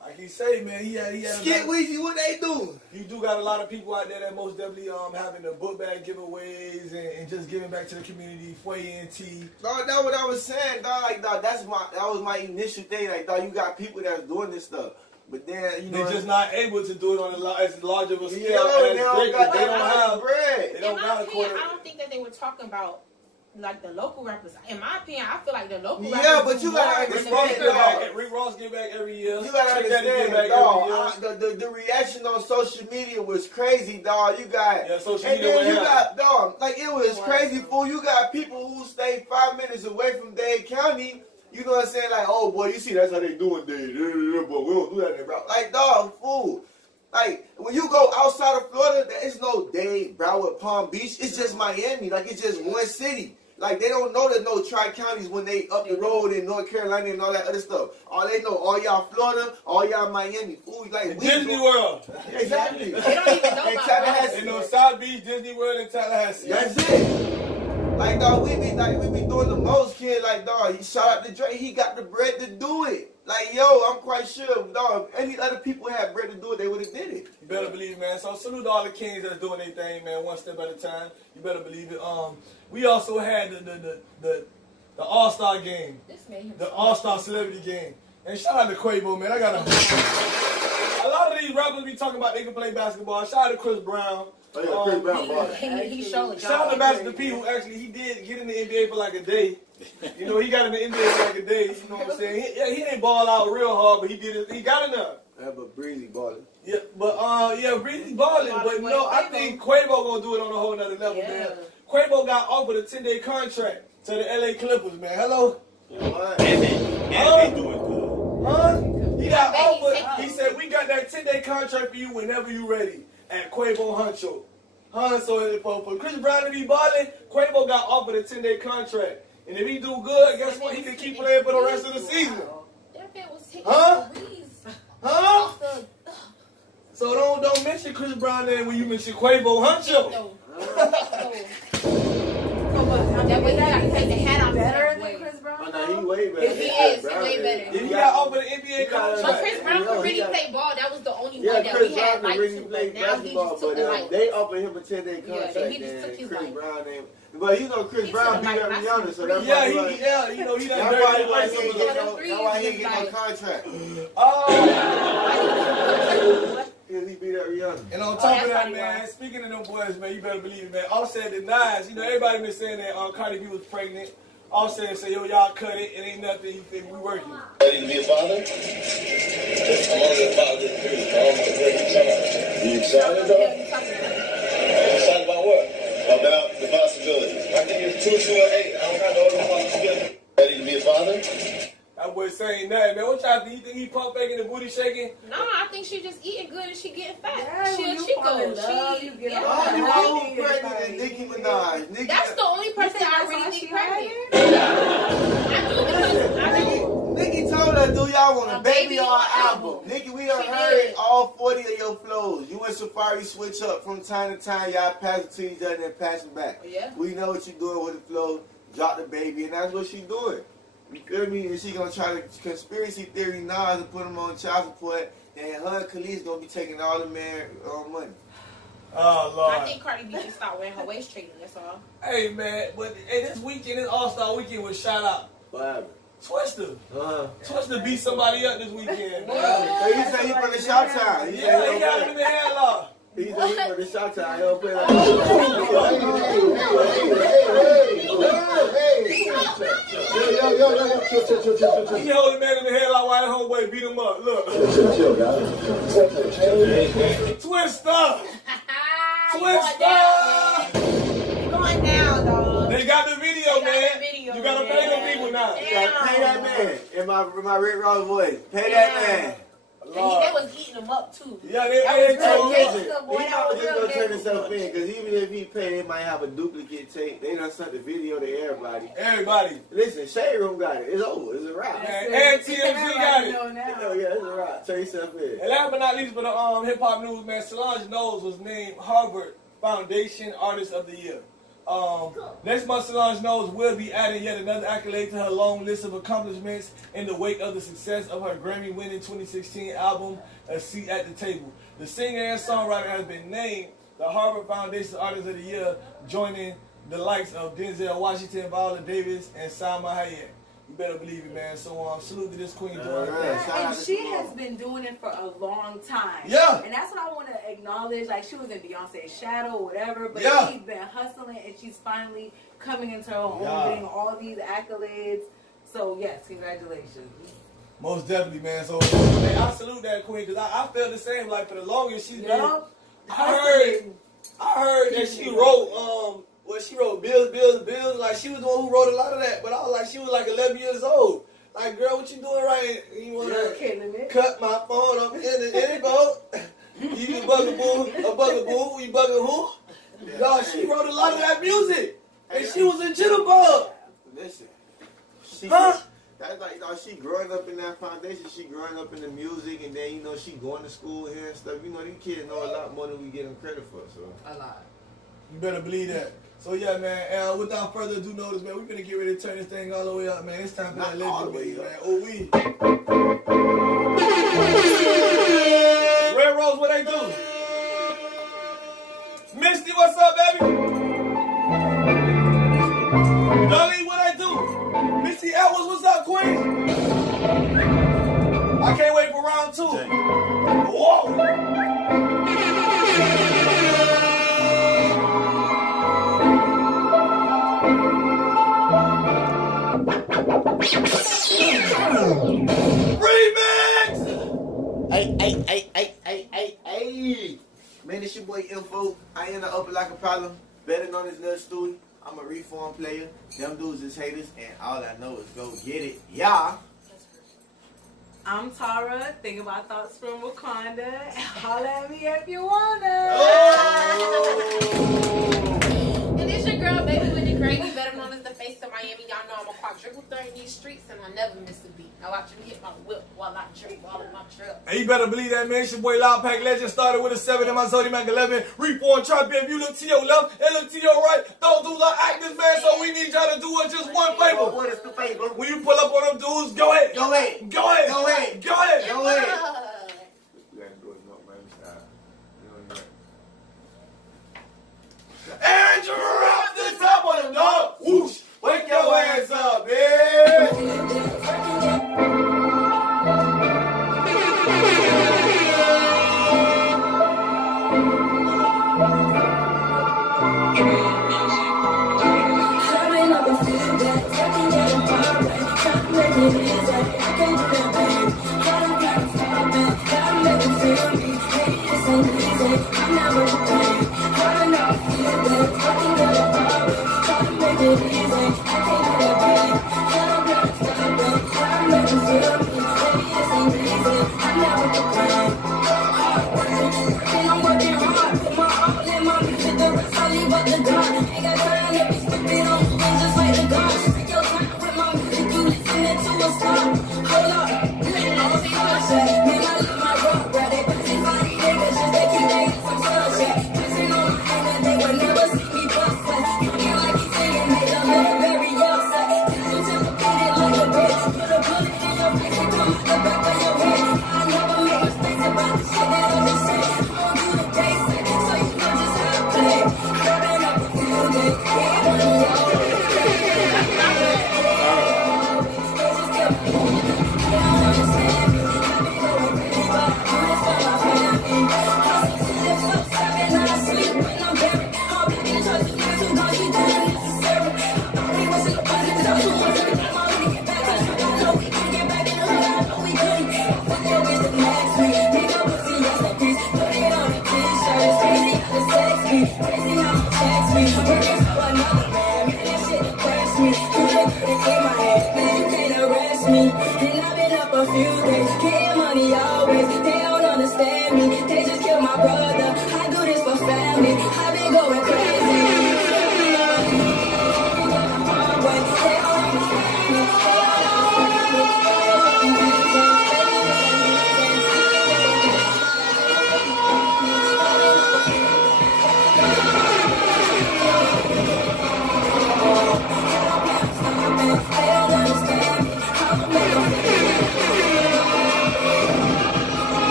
Like he say, man, he had Skit Weezy, what they doing? You do got a lot of people out there that most definitely having the book bag giveaways and just giving back to the community, Fuey and T. Dog, that's what I was saying, dog. Like, dog, that was my initial thing. Like, dog, you got people that's doing this stuff. But then, you know, they're just not able to do it on as large of a scale. They don't have bread. In my opinion, I don't think that they were talking about like the local rappers. In my opinion, I feel like the local rappers. Yeah, but you gotta understand, Rick Ross give back every year. You gotta understand, dog. The reaction on social media was crazy, dog. You got social media, and then you got, dog. Like, it was crazy, fool. You got people who stay 5 minutes away from Dade County. You know what I'm saying? Like, oh boy, you see that's how they doing Dade, but we don't do that in Broward. Like, dog, fool. Like, when you go outside of Florida, there is no Dade, Broward, Palm Beach. It's just Miami. Like, it's just one city. Like, they don't know there's no Tri-Counties when they up the road in North Carolina and all that other stuff. All they know, all y'all Florida, all y'all Miami. Ooh, like, Disney World. Exactly. They don't even know about Tallahassee. They know South Beach, Disney World, and Tallahassee. That's it. Like, dog, we be doing the most, kid. Like, dog, shout out to Drake. He got the bread to do it. Like, yo, I'm quite sure, dog, if any other people had bread to do it, they would have did it. You better believe it, man. So salute to all the kings that's doing their thing, man, one step at a time. You better believe it. We also had the All-Star game, the All-Star Celebrity game. And shout out to Quavo, man. I got a lot of these rappers be talking about they can play basketball. Shout out to Chris Brown. Oh, yeah, Chris Brown, he showed shout out to Master P, who actually, he did get in the NBA for like a day. You know, he got in the NBA for like a day. You know what I'm saying? He ain't ball out real hard, but he did it. He got enough. Yeah, but Breezy balling. Yeah, but Breezy balling. But no, I think Quavo gonna do it on a whole nother level, man. Quavo got offered a 10-day contract to the LA Clippers, man. Hello? And they doing good. He got offered. He said, we got that 10-day contract for you whenever you ready at Quavo Huncho. So for Chris Brown to be balling, Quavo got offered a 10-day contract. And if he do good, guess what? He can keep playing for the rest of the season. That man was taking So don't mention Chris Brown then when you mention Quavo Huncho. That way he got to take the hat off. Better than Chris Brown? Oh, no, he way better. He is. He way better. If he got offered an NBA contract. But Chris Brown could really play ball. That was the only one that we had like really to. play But now he basketball, just took the light. they offered him a 10-day contract. Yeah, he just took his Chris light. Brown name. But you know Chris Brown beat up Rihanna, so that's Yeah, why you know, he done that's why dirty. he ain't get no contract. Because he beat up Rihanna. And on top of that, man, speaking of them boys, man, you better believe it, man. Offset denies. You know, everybody been saying that Cardi B was pregnant. Offset say, yo, y'all cut it. It ain't nothing. You think we working? Ready to be a father? I'm only a father too. You excited, though? Excited about what? About the possibility. I think it's 2, 2, and 8. I don't have no other possibility. Ready to be a father? That boy saying that, man. What y'all think? You think he pump faking the booty shaking? No, I think she just eating good and she getting fat. Yeah, She a you chico. fall in love, you get all The that. only one pregnant is Nicki Minaj. That's the only person I really think pregnant. I do. Nicki told us, do y'all want a baby or an album? album? Nicki, we done She heard did. all 40 of your flows. You and Safari switch up from time to time. Y'all pass it to each other and pass it back. Yeah. We know what you're doing with the flow. Drop the baby, and that's what she's doing. You feel me? And she gonna try to conspiracy theory Nas and put him on child support, and her and Khalees gonna be taking all the man money. Oh, Lord. I think Cardi B should start wearing her waist training, that's all. Hey, man, but hey, this weekend, this All-Star weekend was shout out. What happened? Twister. Twister beat somebody up this weekend, man. Hey, he said he from the shot time. He Yeah, he got him in the headlock. He said he from the shot time. He don't play like He hold the man in the headlock while his homeboy beat him up. Look. Twister. Going down, dog. They got the video, man. You gotta pay them people now. Pay that man in my Red Rock voice. Pay that man. And they was eating them up too. Yeah, they real told gangster, boy. He That was always real gonna turn gangster. himself in, because even if he pay, they might have a duplicate tape. They done sent the video to everybody. Everybody. Listen, Shade Room got it. It's over. It's a wrap. And TMZ got it. Oh yeah, it's a wrap. Turn yourself in. And last but not least, for the hip hop news, man, Solange Knowles was named Harvard Foundation Artist of the Year. Next month, Solange Knowles will be adding yet another accolade to her long list of accomplishments in the wake of the success of her Grammy-winning 2016 album, A Seat at the Table. The singer and songwriter has been named the Harvard Foundation Artist of the Year, joining the likes of Denzel Washington, Viola Davis, and Salma Hayek. You better believe it, man. So salute to this queen doing her thing. And she has been doing it for a long time. Yeah. And that's what I want to acknowledge. Like, she was in Beyonce's shadow or whatever, but she's been hustling and she's finally coming into her own, getting all these accolades. So, yes, congratulations. Most definitely, man. So, hey, I salute that queen because I felt the same. Like, for the longest she's been. I heard that she wrote, she wrote Bills. Like, she was the one who wrote a lot of that. But I was like, she was like 11 years old. Like, girl, what you doing right? You want to cut my phone up in the boat? You bugaboo, you bugging who? Dog, she wrote a lot of that music. And she was a jitterbug. Listen. That's like, you know, she growing up in that foundation. She growing up in the music, and then, you know, she going to school here and stuff. You know, these kids know a lot more than we get them credit for. So a lot. You better believe that. So yeah, man, without further ado notice, man, we're gonna get ready to turn this thing all the way up, man. It's time for that legend beat, man. Oh, we. Red Rose, what they do? Misty, what's up, baby? Dolly, what I do? Misty Edwards, what's up, Queen? I can't wait for round 2. Whoa! Remix! Hey. Man, it's your boy Info. I end up like a problem. Better known as Lil Stewie. I'm a reform player. Them dudes is haters, and all I know is go get it. Yeah. I'm Tharah. Think about thoughts from Wakanda. Holla at me if you wanna. And it's your girl, baby, with the gravy, better known as the face of Miami. Y'all know I'm a quadruple threat in these streets, and I never miss a beat. Now watch me hit my whip while I drink all of my truck. And you better believe that, man. It's your boy Loud Pack Legend. Started with a 7 in my Zodiac 11. Reform trap. If you look to your left and look to your right, don't do the actors, man. So we need y'all to do us just one favor. What is the favor? When you pull up on them dudes, go ahead. Go ahead. Go ahead. Go ahead. Go ahead. Go ahead. And drop the top on them, dog. Whoosh. Wake your ass up, man.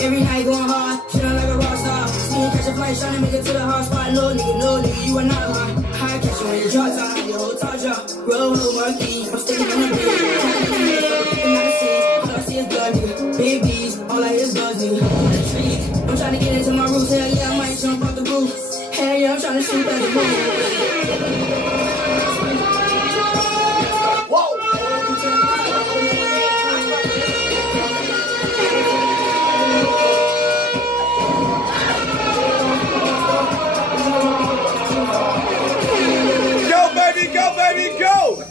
Every night going hard, feeling like a rock star. See you catch a flight, trying to make it to the hot spot. No nigga, you are not high. High catch you when you drop top, your whole top drop. Roll, monkey, I'm sticking on the beat. All I see is blood, nigga. Big B's, all I hear is buzz, nigga. I'm trying to get into my roots, hell yeah, I might jump off the roof. Hey, I'm trying to shoot at the moon. Whoa! Go, baby, go, baby, go!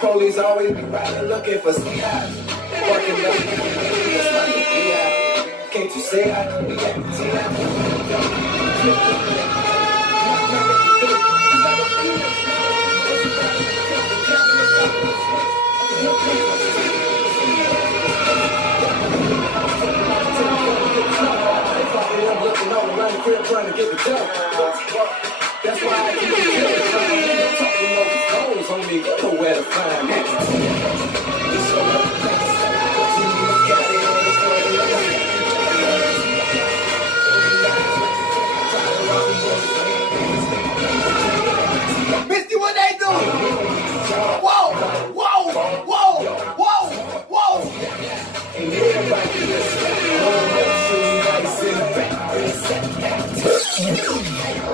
Police always be riding looking for some guys. Walking up, can't you say I be at the I'm looking all around the crib trying to get the job. That's why I keep it talking over phones on me. You know where to find me. Misty, what they do? Whoa, whoa, whoa, whoa, whoa. And everybody just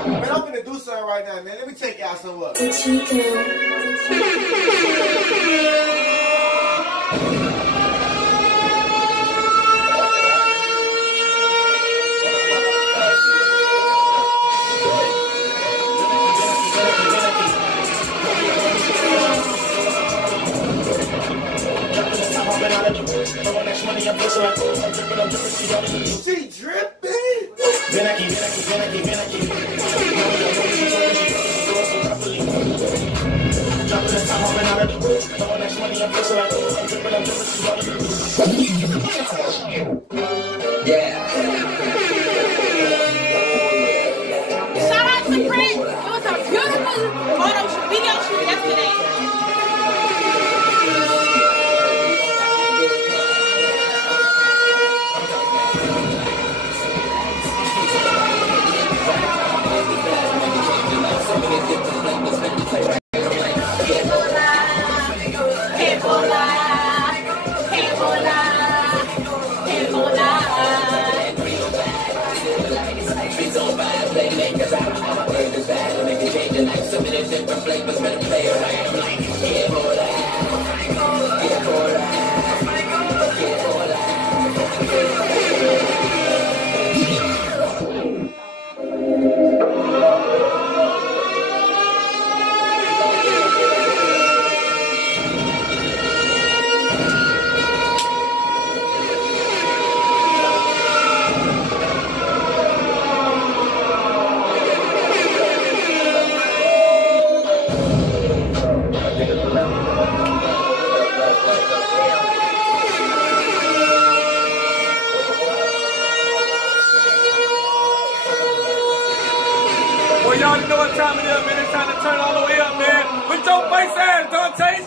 Man, I'm gonna do something right now, man. Let me take y'all somewhere. She dripping. Yeah. Shout out to Prince. It was a beautiful video shoot yesterday. Well, y'all know what time it is, man. It's time to turn all the way up, man. With your face ass, Dante.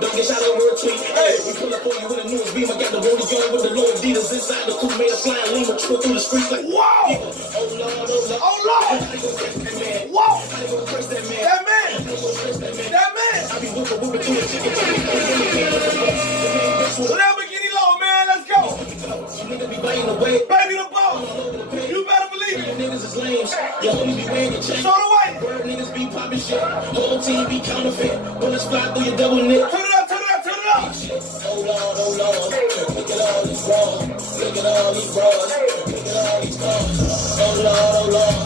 Don't get shot over a tweet. Hey, we pull up on you with a newest beam. I got the rollie going with the low Adidas inside the coupe. Made a flying lima triple through the streets like wow. Oh Lord, oh Lord, oh Lord. Whoa. That man. That man. I be whooping through the chicken. Lamborghini low, man. Let's go. Nigga be biting away. Baby the ball. You better believe it. Niggas is lame. Your homie be wearing your chain. Show the way. Bird niggas be popping shit. Whole team be counterfeit. Bullets fly through your double knit. Turn it up, turn it up, turn it up. Oh Lord, oh Lord. Look at all these bras. Look at all these bras. Look at all these cars. Oh Lord, oh Lord.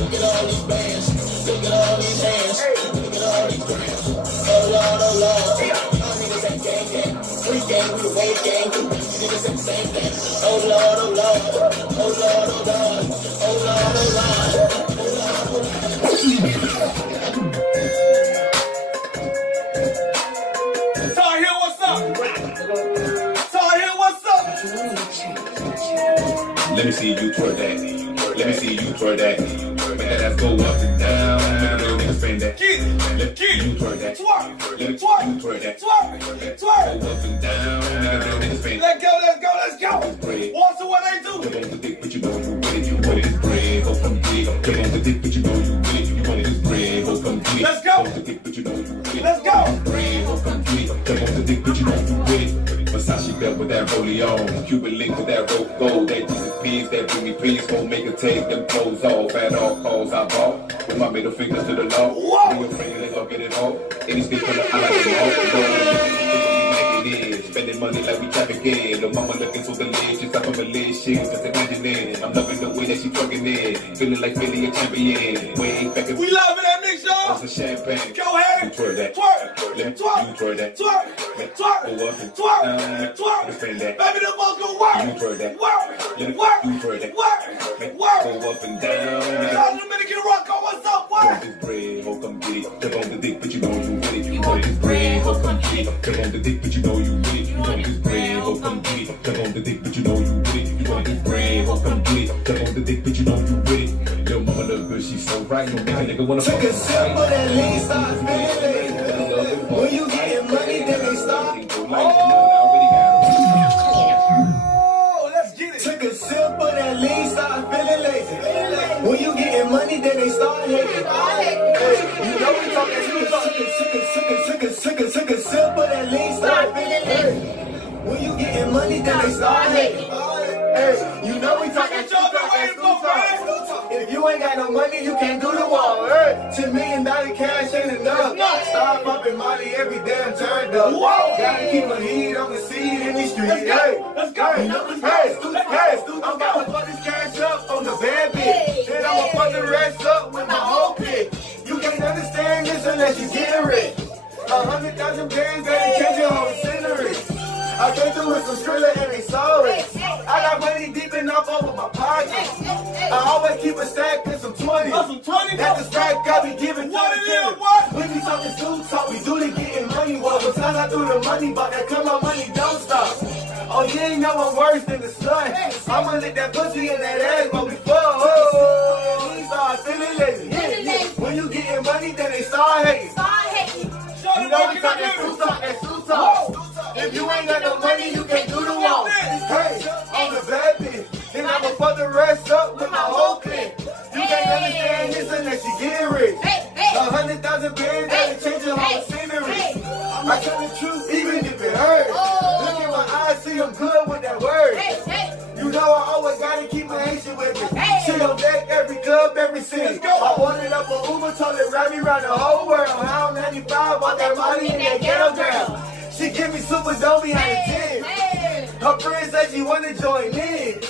Look at all these bands. Look at all these hands. Look at all these grams. Oh Lord, oh Lord. All niggas ain't gang gang. Free gang, we the wave gang. Niggas ain't the same thing. Oh Lord, oh Lord. Oh Lord, oh Lord. Oh Lord, oh Lord. Tharah, what's up? Tharah, what's up? Let me see you twerk that. Let me see you twerk that. Make that ass go up and down. Make a real nigga spin that. Let me see you twerk that. Let me see you twerk that. Go up and down. Make a real nigga spin that. Let's go, let's go, let's go. What's what they do? Jump on the dick, but you know you with it. You want this bread, go from dick. Jump on the dick, but you know you with it. You want this bread, go from dick. Let's go. Jump on the dick, but you know you with it. Let's go. Bread, go from dick. Jump on the dick, but you know you with it. Versace belt with that rollie on. Cuban link with that rope gold. That Jesus peas, that bring me peas. Won't make her take them clothes off. At all calls I bought. With my middle finger to the law. Bring your friend, let's all get it off. Any stick for the I like them all. Spending money like we trafficking. The mama looking so delicious. I'm from a lid shit. Just imagining. I'm loving the way that she twerking in. Feeling like Philly a champion. Way back in. We loving that mix, y'all. That's a champagne. Go ahead. You twerk that. Twerk. Let me Twerk. you twerk that. Twerk. Twerk. Go up and Twerk. Twerk. Twerk. Spend that. Baby, the ball go work. You twerk that. Work. Let me Work. you twerk that. Work. Work. Go up and down. Y'all Dominican rock on what's up, Want work. this bread, ho come get it. Jump on the dick, but you know you with it. You want this bread, ho come get it. Jump on the dick, but you know you with it. You want this bread, ho come get it. Jump on the dick, but you know you with it. You want this bread, ho come get it. Jump on the dick, but you know you with it. Little mama look good, she's so right. No make a nigga wanna fuck. Take a sip of that lean, start feeling. When you getting money, then they stop. Let's get it. Take a sip of that lean, start feeling lazy. When you getting money, then they start hating. Hey, you know we talking took a sip of that lean, start feeling lazy. When you getting money, then they start hating. Hey, you know we talking if you ain't got no money, you can't do the wall. Hey, $10 million cash ain't enough. Start popping money every damn turn up. Gotta keep my heat on the seat in these streets. Hey, let's go. Hey, I'm about to put this cash up on the bad bitch. Then I'm gonna put the rest up with my whole pick. You can't understand this unless you get rich. 100,000 bands that'll change your whole scenery. I came through with some Skrilla and they saw it. I got money deep enough over my pockets. I always keep a stack and some 20. That's the stack I be giving to the kid. We be talking suits, talk, we do the getting money. Well, besides I do the money, but that come my money don't stop. Oh, you ain't no one worse than the slut. I'ma lick that pussy and that ass, but before, we start feeling lazy. When you getting money, then they start hating. You know we talk that suit talk. If you ain't got no money, you can't do the walk. Hey, on the bad bitch. Then I'ma fuck the rest up with my whole clique. You can't understand this unless you get rich. 100,000 bands that'll change your whole scenery. I tell the truth even if it hurts. Look in my eyes, see I'm good with that word. You know I always gotta keep my Haitian with me. Shit on deck, every club, every city. I ordered up a Uber, told it ride me around the whole world. How 95, want that money in that ghetto girl. She give me super dope behind the 10. Her friend said she wanna join in.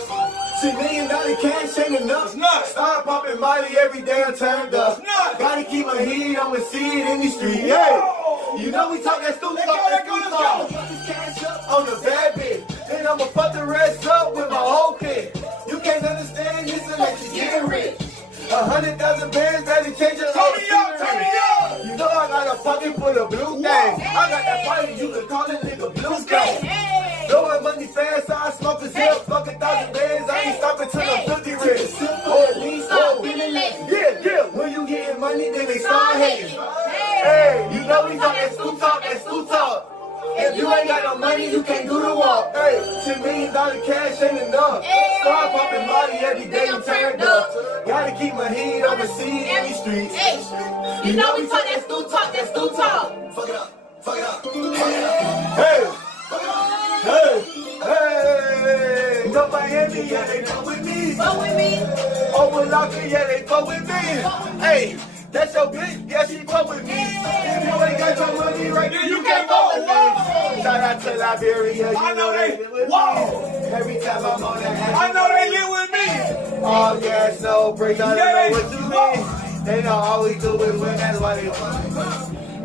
$10 million cash ain't enough. Start popping Molly every day I turned up. Got Gotta keep my heat, I'ma see it in the street. Yeah. You know we talk that stupid talk. Cash up on the bad bitch. Then I'ma fuck the rest up with my whole kid. You can't understand this unless you get rich. 100,000 bands that'll change your whole scenery. You know I got a pocket full of blue things. I got that party, you can call it nigga blue thing. Blowing money fast, so I smoke a zip. Fuck 1,000 bands, I ain't stopping till I'm 50 rich. Yeah. When you getting money, then they start hating. Hey, you know we talk that stoop talk, that stoop talk. If you ain't got no money, you can't do the walk. Hey, $10 million cash ain't enough. Start popping Molly every day you turned up. Gotta keep my heat, I'ma see it in these streets. You know we talk that stoop talk, that stoop talk. Fuck it up. Hey. Hey. No Miami, yeah, they fuck with me. Fuck with me. Over Locke, yeah, they fuck with me. Hey. That's your bitch, yeah, she fuck with me. If you ain't got your money right now, you can't fuck with me. Shout out to Liberia, I know they live with me. Every time I'm on that I know they live with me. Oh, yes, no, break down, I know what you mean. They know all we do is win, that's why they want me.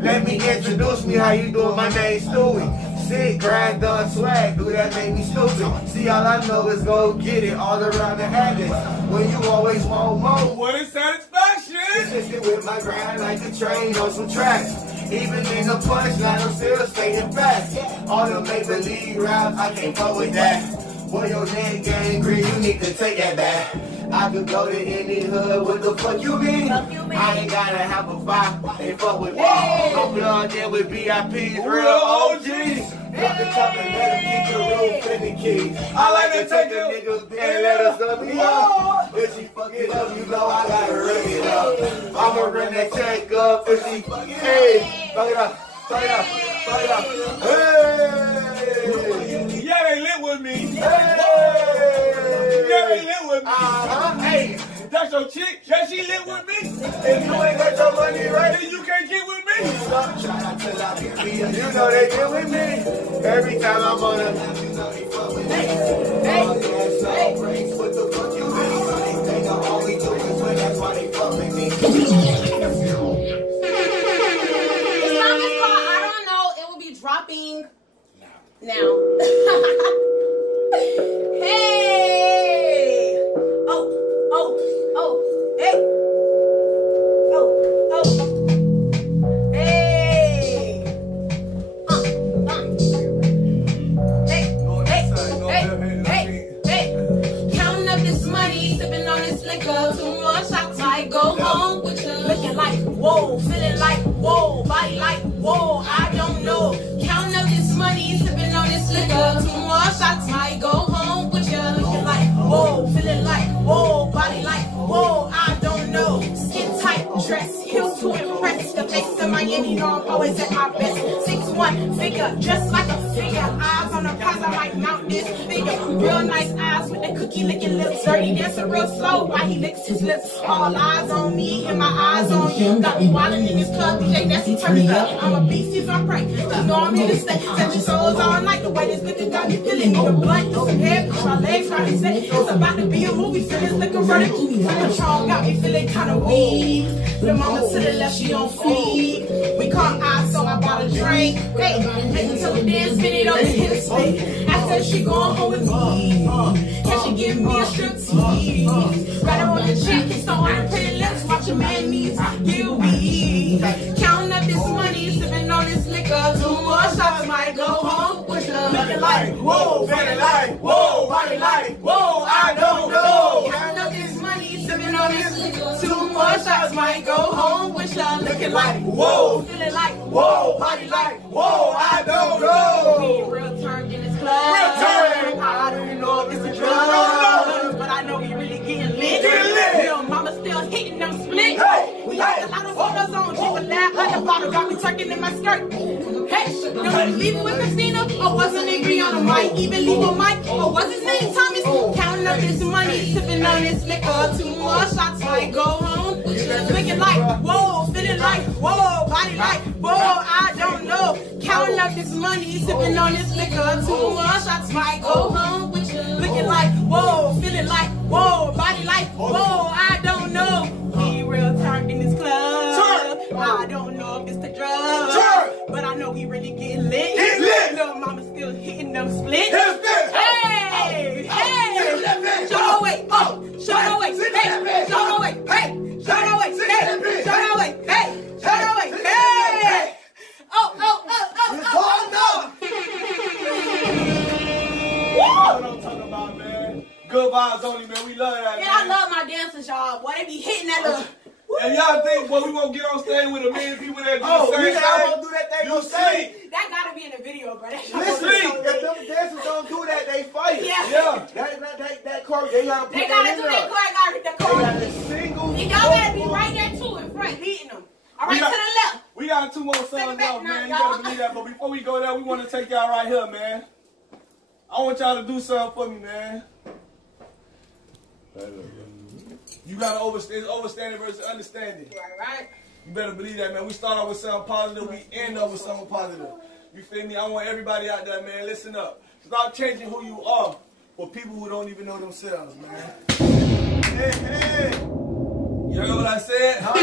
Let me introduce me, how you doing? My name's Stewie. Sick, grind, done, swag, do that make me stupid. See, all I know is go get it all around the habit. When you always want more, what is satisfaction? Consistent with my grind like a train on some tracks. Even in the punchline, I'm still staying fast. All the make-believe routes, I can't fuck with that. Boy, your neck gang green, you need to take that back. I could go to any hood, what the fuck you mean? I ain't gotta have a fight, they fuck with me. I'm plugged in with VIPs, real OGs. Drop the top and let them get your real penny keys. I like to take the niggas and let us up me up. If she fuck it up, you know I gotta ring it up. I'ma run that check up if she fuck it up. Hey, fuck it up. Hey. Yeah, they lit with me. Hey. Yeah, they lit with me. Hey. That's your chick? Yeah, she lit with me. If you ain't got your money right, then you can't get with me. You know they get with me. Every time I'm on them, you know they fuck with me. Hey. What the fuck you mean? They know all we do is win, that's why they fuck with me. This song is called I Don't Know. It will be dropping now. Hey! Hey! Hey! Counting up this money, sipping on this liquor. 2 more shots, I go home with you. Looking like, whoa, feeling like, whoa, body like, whoa, I don't know. Counting up this money, sipping on this liquor. 2 more shots, I go home with you. Looking like, whoa, feeling like, whoa, body like, whoa, I don't know. Skin tight, dress, heels to impress. The face of Miami, know I'm always at my best. 6'1", figure, just like a figure. Eyes on the prize, I might mount this figure. Real nice eyes with the cookie licking lips. Dirty dancing real slow while he licks his lips. All eyes on me and my eyes on him. Got me wildin' in this club, DJ Nasty turn me up. I'm a beast, he's on break. You know I'm here to stay. Touching souls all night. The way this liquor got me feeling. Need a blunt, need some hair, push my legs round his neck. It's about to be a movie, feel this liquor running through me. Control got me feeling kinda weak. The mama to the left, she on fleek. We caught eyes, so I bought a drink. Hey, make her till the dance, spin it on and hit a split. After she going home with me. Can she give me a strip tease? Got her on the cheek, it's so on her pretty lips. Watch your man knees, get weak. Counting up this money, sipping on this liquor. 2 more shots, might go home with her. Looking like, whoa, feeling like, whoa, body like, whoa, I don't know. Counting up this money, sipping on this liquor. 2 more shots, might go home with her. Looking like, whoa, feeling like, whoa, body like, whoa, I don't know. Real turn in this club. Real turn. I don't know if it's a drug, but I know we really getting lit. Little mama still hitting them splits. Hey, we got a lot of photos on Jeep, but that other bottle got me tucking in my skirt. Hey, don't leave it with Christina, or wasn't angry on the mic. Even leave with Mike, or was his name Thomas? Counting up this money, sipping on this liquor. 2 more shots, might go home. Looking like, whoa, feeling like, whoa, body like, whoa, I don't know. Counting up this money, sipping on this liquor. 2 more shots, might go home with you. Looking like, whoa, feeling like, whoa, body like, whoa, I don't know. We real turned in this club. it's the drugs. But I know we really getting lit. Get lit. Little mama still hitting them splits. Hey, hey, show no way, show no way, hey, show no way, hey, show no way, hey, show no way, hey, show no way, hey. What I'm talking about, man. Good vibes only, man. We love that, Yeah, man. I love my dancers, y'all. Boy, they be hitting that little... And y'all think, boy, we won't get on stage with a million people that do the same we thing? not gonna do that thing You on stage. That gotta be in the video, bro. Listen, if them dancers don't do that, they fight. Yeah. That chorus, they gotta put They that gotta in do there. that choreography. The choreo. They gotta single. And y'all gotta be right there too, in front, beating them. All right, to the left. We got 2 more songs back left, now, man. You y'all. better believe that. But before we go there, we want to take y'all right here, man. I want y'all to do something for me, man. You gotta overstanding versus understanding. Right. You better believe that, man. We start off with something positive, we end up with something positive. You feel me? I want everybody out there, man, listen up. Stop changing who you are for people who don't even know themselves, man. Hey. You heard what I said? Huh?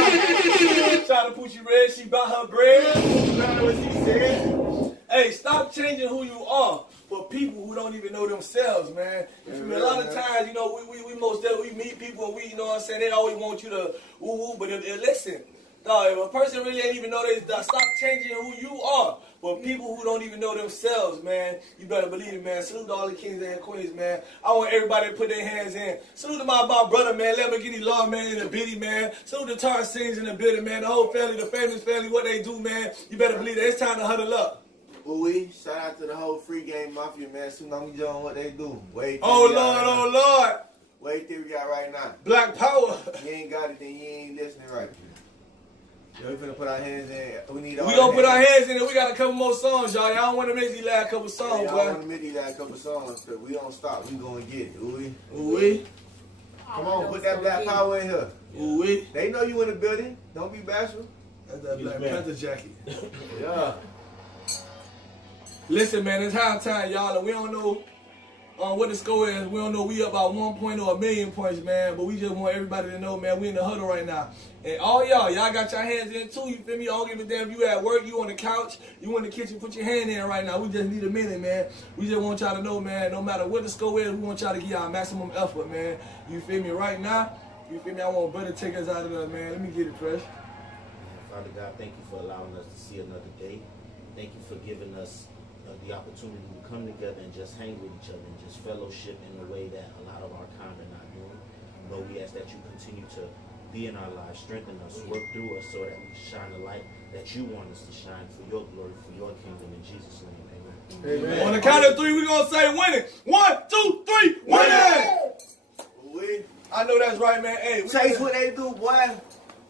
Shout out to Poochie Red, she bought her bread. You heard what she said? Hey, stop changing who you are for people who don't even know themselves, man. You feel me? A lot of times, you know, we meet people and we, you know what I'm saying, they always want you to woo-woo, but listen, dog, if a person really ain't even know this, stop changing who you are for people who don't even know themselves, man. You better believe it, man. Salute to all the kings and queens, man. I want everybody to put their hands in. Salute to my brother, man. Lamborghini Law, man, in the bitty, man. Salute to Tharah Sings in the building, man. The whole family, the famous family, what they do, man. You better believe that. It's time to huddle up. Ooh, shout out to the whole free game mafia, man. Tsunami John, what they do. Wait. Oh, Lord. Wait till we got right now. Black power. You ain't got it, then you ain't listening right. Yo, we finna put our hands in. We gonna put our hands in it. We got a couple more songs, y'all. Y'all don't want to miss these last couple songs, y'all boy. want to miss these last couple songs, because we don't stop. We gonna get it. Ooh-wee. Come on, put that black power in here. Ooh-wee. They know you in the building. Don't be bashful. That's that Black Panther jacket. Yeah. Listen, man, it's high time, y'all, and we don't know what the score is. We don't know we up about 1 point or 1,000,000 points, man, but we just want everybody to know, man, we in the huddle right now. And all y'all got your hands in too, you feel me? I don't give a damn if you at work, you on the couch, you in the kitchen, put your hand in right now. We just need a minute, man. We just want y'all to know, man, no matter what the score is, we want y'all to give our maximum effort, man. You feel me? Right now, you feel me? I want brother to take us out of there, man. Let me get it fresh. Father God, thank you for allowing us to see another day. Thank you for giving us the opportunity to come together and just hang with each other and just fellowship in a way that a lot of our kind are not doing. Lord, we ask that you continue to be in our lives, strengthen us, work through us so that we shine the light that you want us to shine for your glory, for your kingdom. In Jesus' name, amen. Amen. On the count of 3, we're going to say winning. 1, 2, 3, winning! I know that's right, man. Hey, Chase, what they do, boy?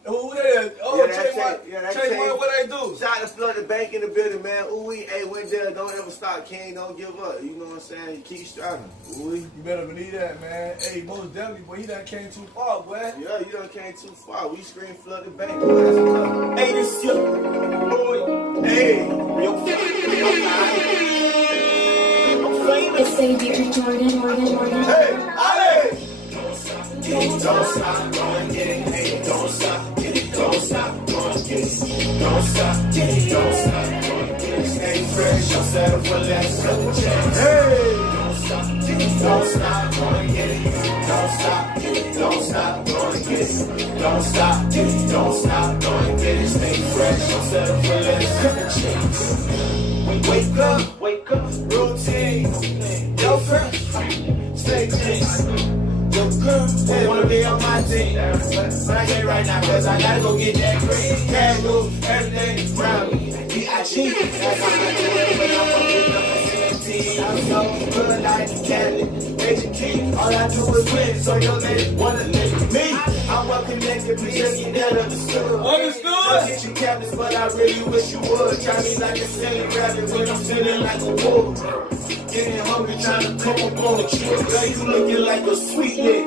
Who that is? Oh, Chase, what they do? Shout out to Flood the Bank in the building, man. Ooh, hey, when there, don't ever stop. King, don't give up. You know what I'm saying? You keep striving. Ooh. You better believe that, man. Hey, most definitely, boy, he done came too far, boy. Yeah, you done came too far. We scream Flood the Bank, boy. That's enough. Hey, this shit, boy. Hey, real It's Xavier, Jordan. Hey, Ale! Don't stop, go and get it. Hey, don't stop, get it. Don't stop, go and get it. Don't stop, get it. Don't stop, go and get it. Stay fresh, don't settle for less. Hey, don't stop, get it. Don't stop, go and get it. Don't stop, get it. Don't stop, go and get it. Don't stop, get it. Don't stop, go and get it. Stay fresh, don't settle for less. Wake up, routine. Yo, fresh, stay clean. Yo, girl, they wanna be on my team. But I can't right now, cause I gotta go get that green. Cash rules, everything around me. B.I.G. That's how I do it when I'm fucking up for 17. I'm so good like Cali, Major Key. All I do is win, so your lady wanna live with me. I'm well connected, please just get that understood. Understood? Get you cabinets, but I really wish you would. Try me like a silly rabbit when I'm feeling like a wolf. Getting hungry, trying to come up on the trip. Girl, you looking like a sweet lick.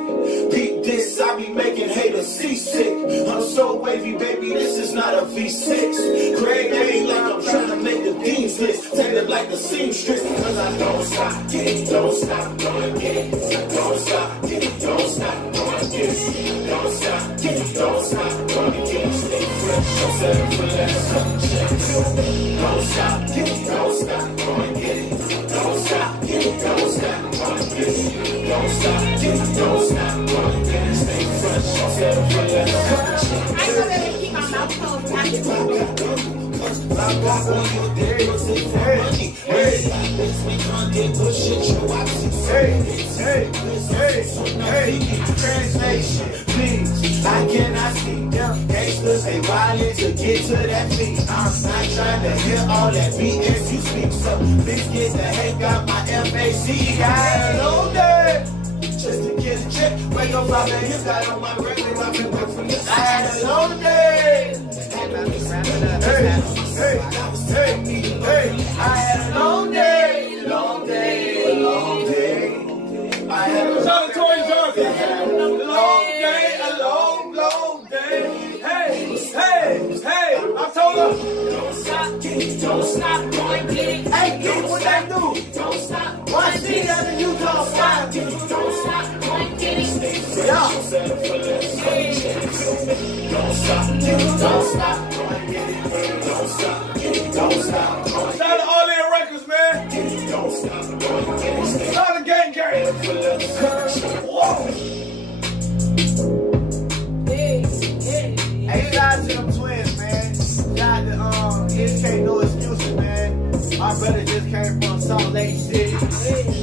Beat this, I be making haters seasick. I'm so wavy, baby, this is not a V6. Grade A like I'm trying to make the Dean's list. Take it like a seamstress, cause I don't stop, get it, don't stop, go and get it. Don't stop, get it, don't stop, go and get it. Don't stop, get it, don't stop, go and get it. Stay fresh. fresh, so settle for less. Don't stop, get it, don't stop, go and get it. Don't stop, get it, don't stop, go and get it. Don't stop, get it, don't stop, go and get it. Stay fresh, so settle for less. I know that they keep my mouth closed when I get My block on you, there you see for money. Hey, this we can't get bullshit, you watching. Hey, translation, please. How can I speak? Them gangsters, they wildin' to get to that feet. I'm not trying to hear all that BS you speak. So, bitch, get the heck out my FAC. I had a long day just to get a check. Wake up, my man, you got on my record. I've been working from this. I had a long day. Hey, I had a long day, long day, a long day. I had a long day, a long day. Hey, I told her, don't stop, going get it. Hey, get what I do. Don't stop, one thing out of Utah, stop. Don't stop, going get it. Yeah. Don't stop, going get it. Don't stop, don't stop. Shout out to all their records, man. Don't stop, shout out to Gang Gang. Whoa. Hey, shout out to them twins, man. Shout out to SK No Excuses, man. My brother just came from Salt Lake City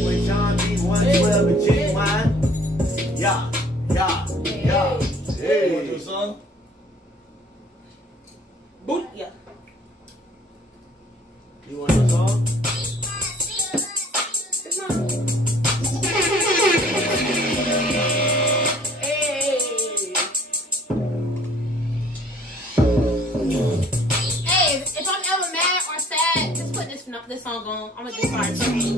with John B. 112 and Genuine. Yeah. Hey, you want to do a song? Boot, yeah. You want a song? Hey, if I'm ever mad or sad, just put this song on. I'm gonna just start singing.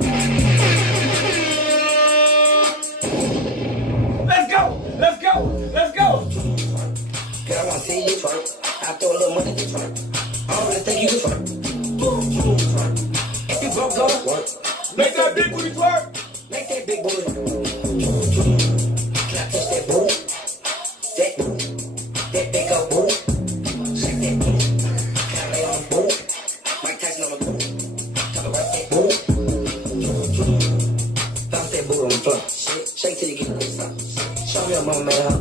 Let's go! Girl, I wanna see you twerk. I throw a little money to twerk. I don't really think you can twerk. If you broke, go to work. Make that big booty twerk. Make that big booty. Can I touch that booty? That big old booty. Shake that booty. Can I lay on the booty? Mike Tyson on the booty. Talk about that booty. Bounce that booty on the floor. Shake till you get a little something. Show me your mama made her.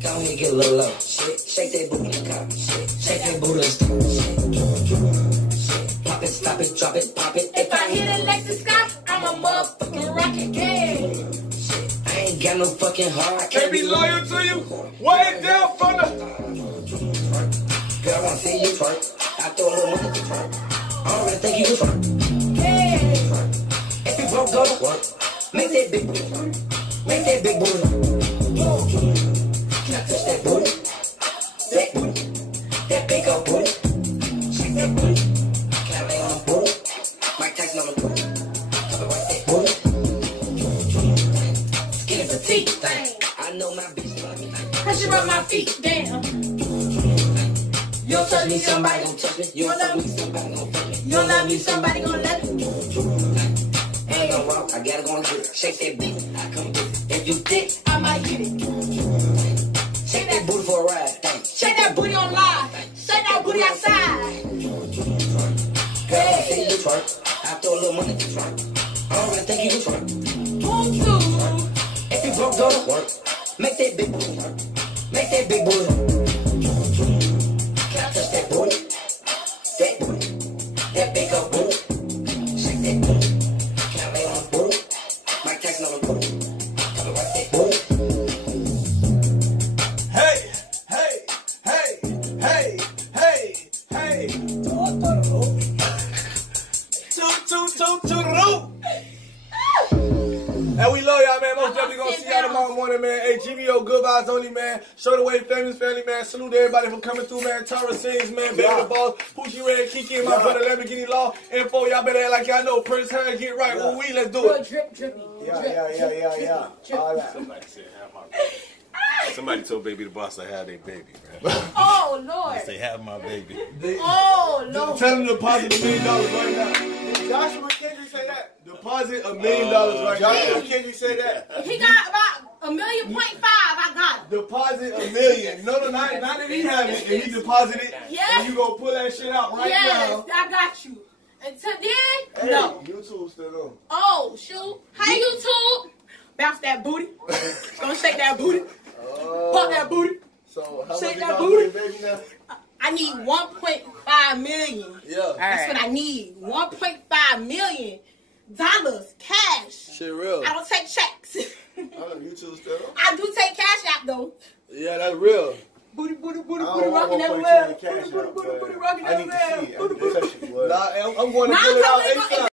Go ahead and get a little low. Shake that booty in the car. Shake that booty in the store. Pop it, stop it, drop it, pop it. If I hit a Lexus Scott, I'm a motherfucking rocket gang. I ain't got no fucking heart. I Can't be loyal to you. Way down from the. Girl, I wanna see you twerk. I throw a little money to twerk. I don't really think you can twerk. If you broke, go to work. Make that big booty twerk. Make that big booty. Can I touch that booty? That booty. That big old booty. Shake that booty. Can I lay on the booty? Mike Tyson on the booty. Talk about that booty. Skinny petite thing. I know my bitch love me. Cause you rub my feet down. You don't touch me, somebody gon' touch me. You don't fuck me, somebody gon' fuck me. You don't love me, somebody gon' love me. Hey, I gotta go and get it. Shake that booty. I come with it. If you thick, I might get it. shake that booty for a ride. Shake that booty on live. Shake that booty outside. Girl, I see you twerk. I throw a little money to twerk. I don't really think you can twerk. If you broke, go to work. Make that big booty work. Make that big booty. Can I touch that booty? That booty. That big old booty. Shake that booty. Can I lay on the booty? Mike Tyson on the booty. Talk about that booty. Hey. To the roof. And we love y'all, man. Most definitely gonna see y'all tomorrow morning, man. Hey, GBO, good vibes only, man. Show the way, famous family, man. Salute to everybody for coming through, man. Tharah sings, man. Baby the Boss, Poochie Red, Kiki, and my brother Lamborghini Law. Info, y'all better act like y'all know. Prince Harry, get right. Well, let's do it. Drippy. Yeah. All that. Somebody said, have my baby. Somebody told Baby the Boss I had a baby, man. Oh, Lord. They have my baby. Oh, Lord. Tell them to deposit $1 million right now. Joshua Kendrick say that. Deposit $1 million right now. Joshua Kendrick say that. He got about $1.5 million. I got it. Deposit $1 million. No, not that he have it, and he deposit it, and you gonna pull that shit out right now. Yes, I got you. Until then, no. YouTube still on. Oh, shoot. Hi, YouTube. Bounce that booty. Gonna shake that booty. Pop that booty. So how shake much that booty. baby now? I need 1.5 million. Yeah. That's what I need. $1.5 million cash. Shit real. I don't take checks. YouTube still on? I do take cash out though. Yeah, that's real. Booty, booty, booty, I booty, don't rocking want everywhere. 1.2 in cash Booty, out, booty, but booty, rocking I need to everywhere. see it. Booty, booty. Nah, I'm going to Nah, pull it out I'm ASAP.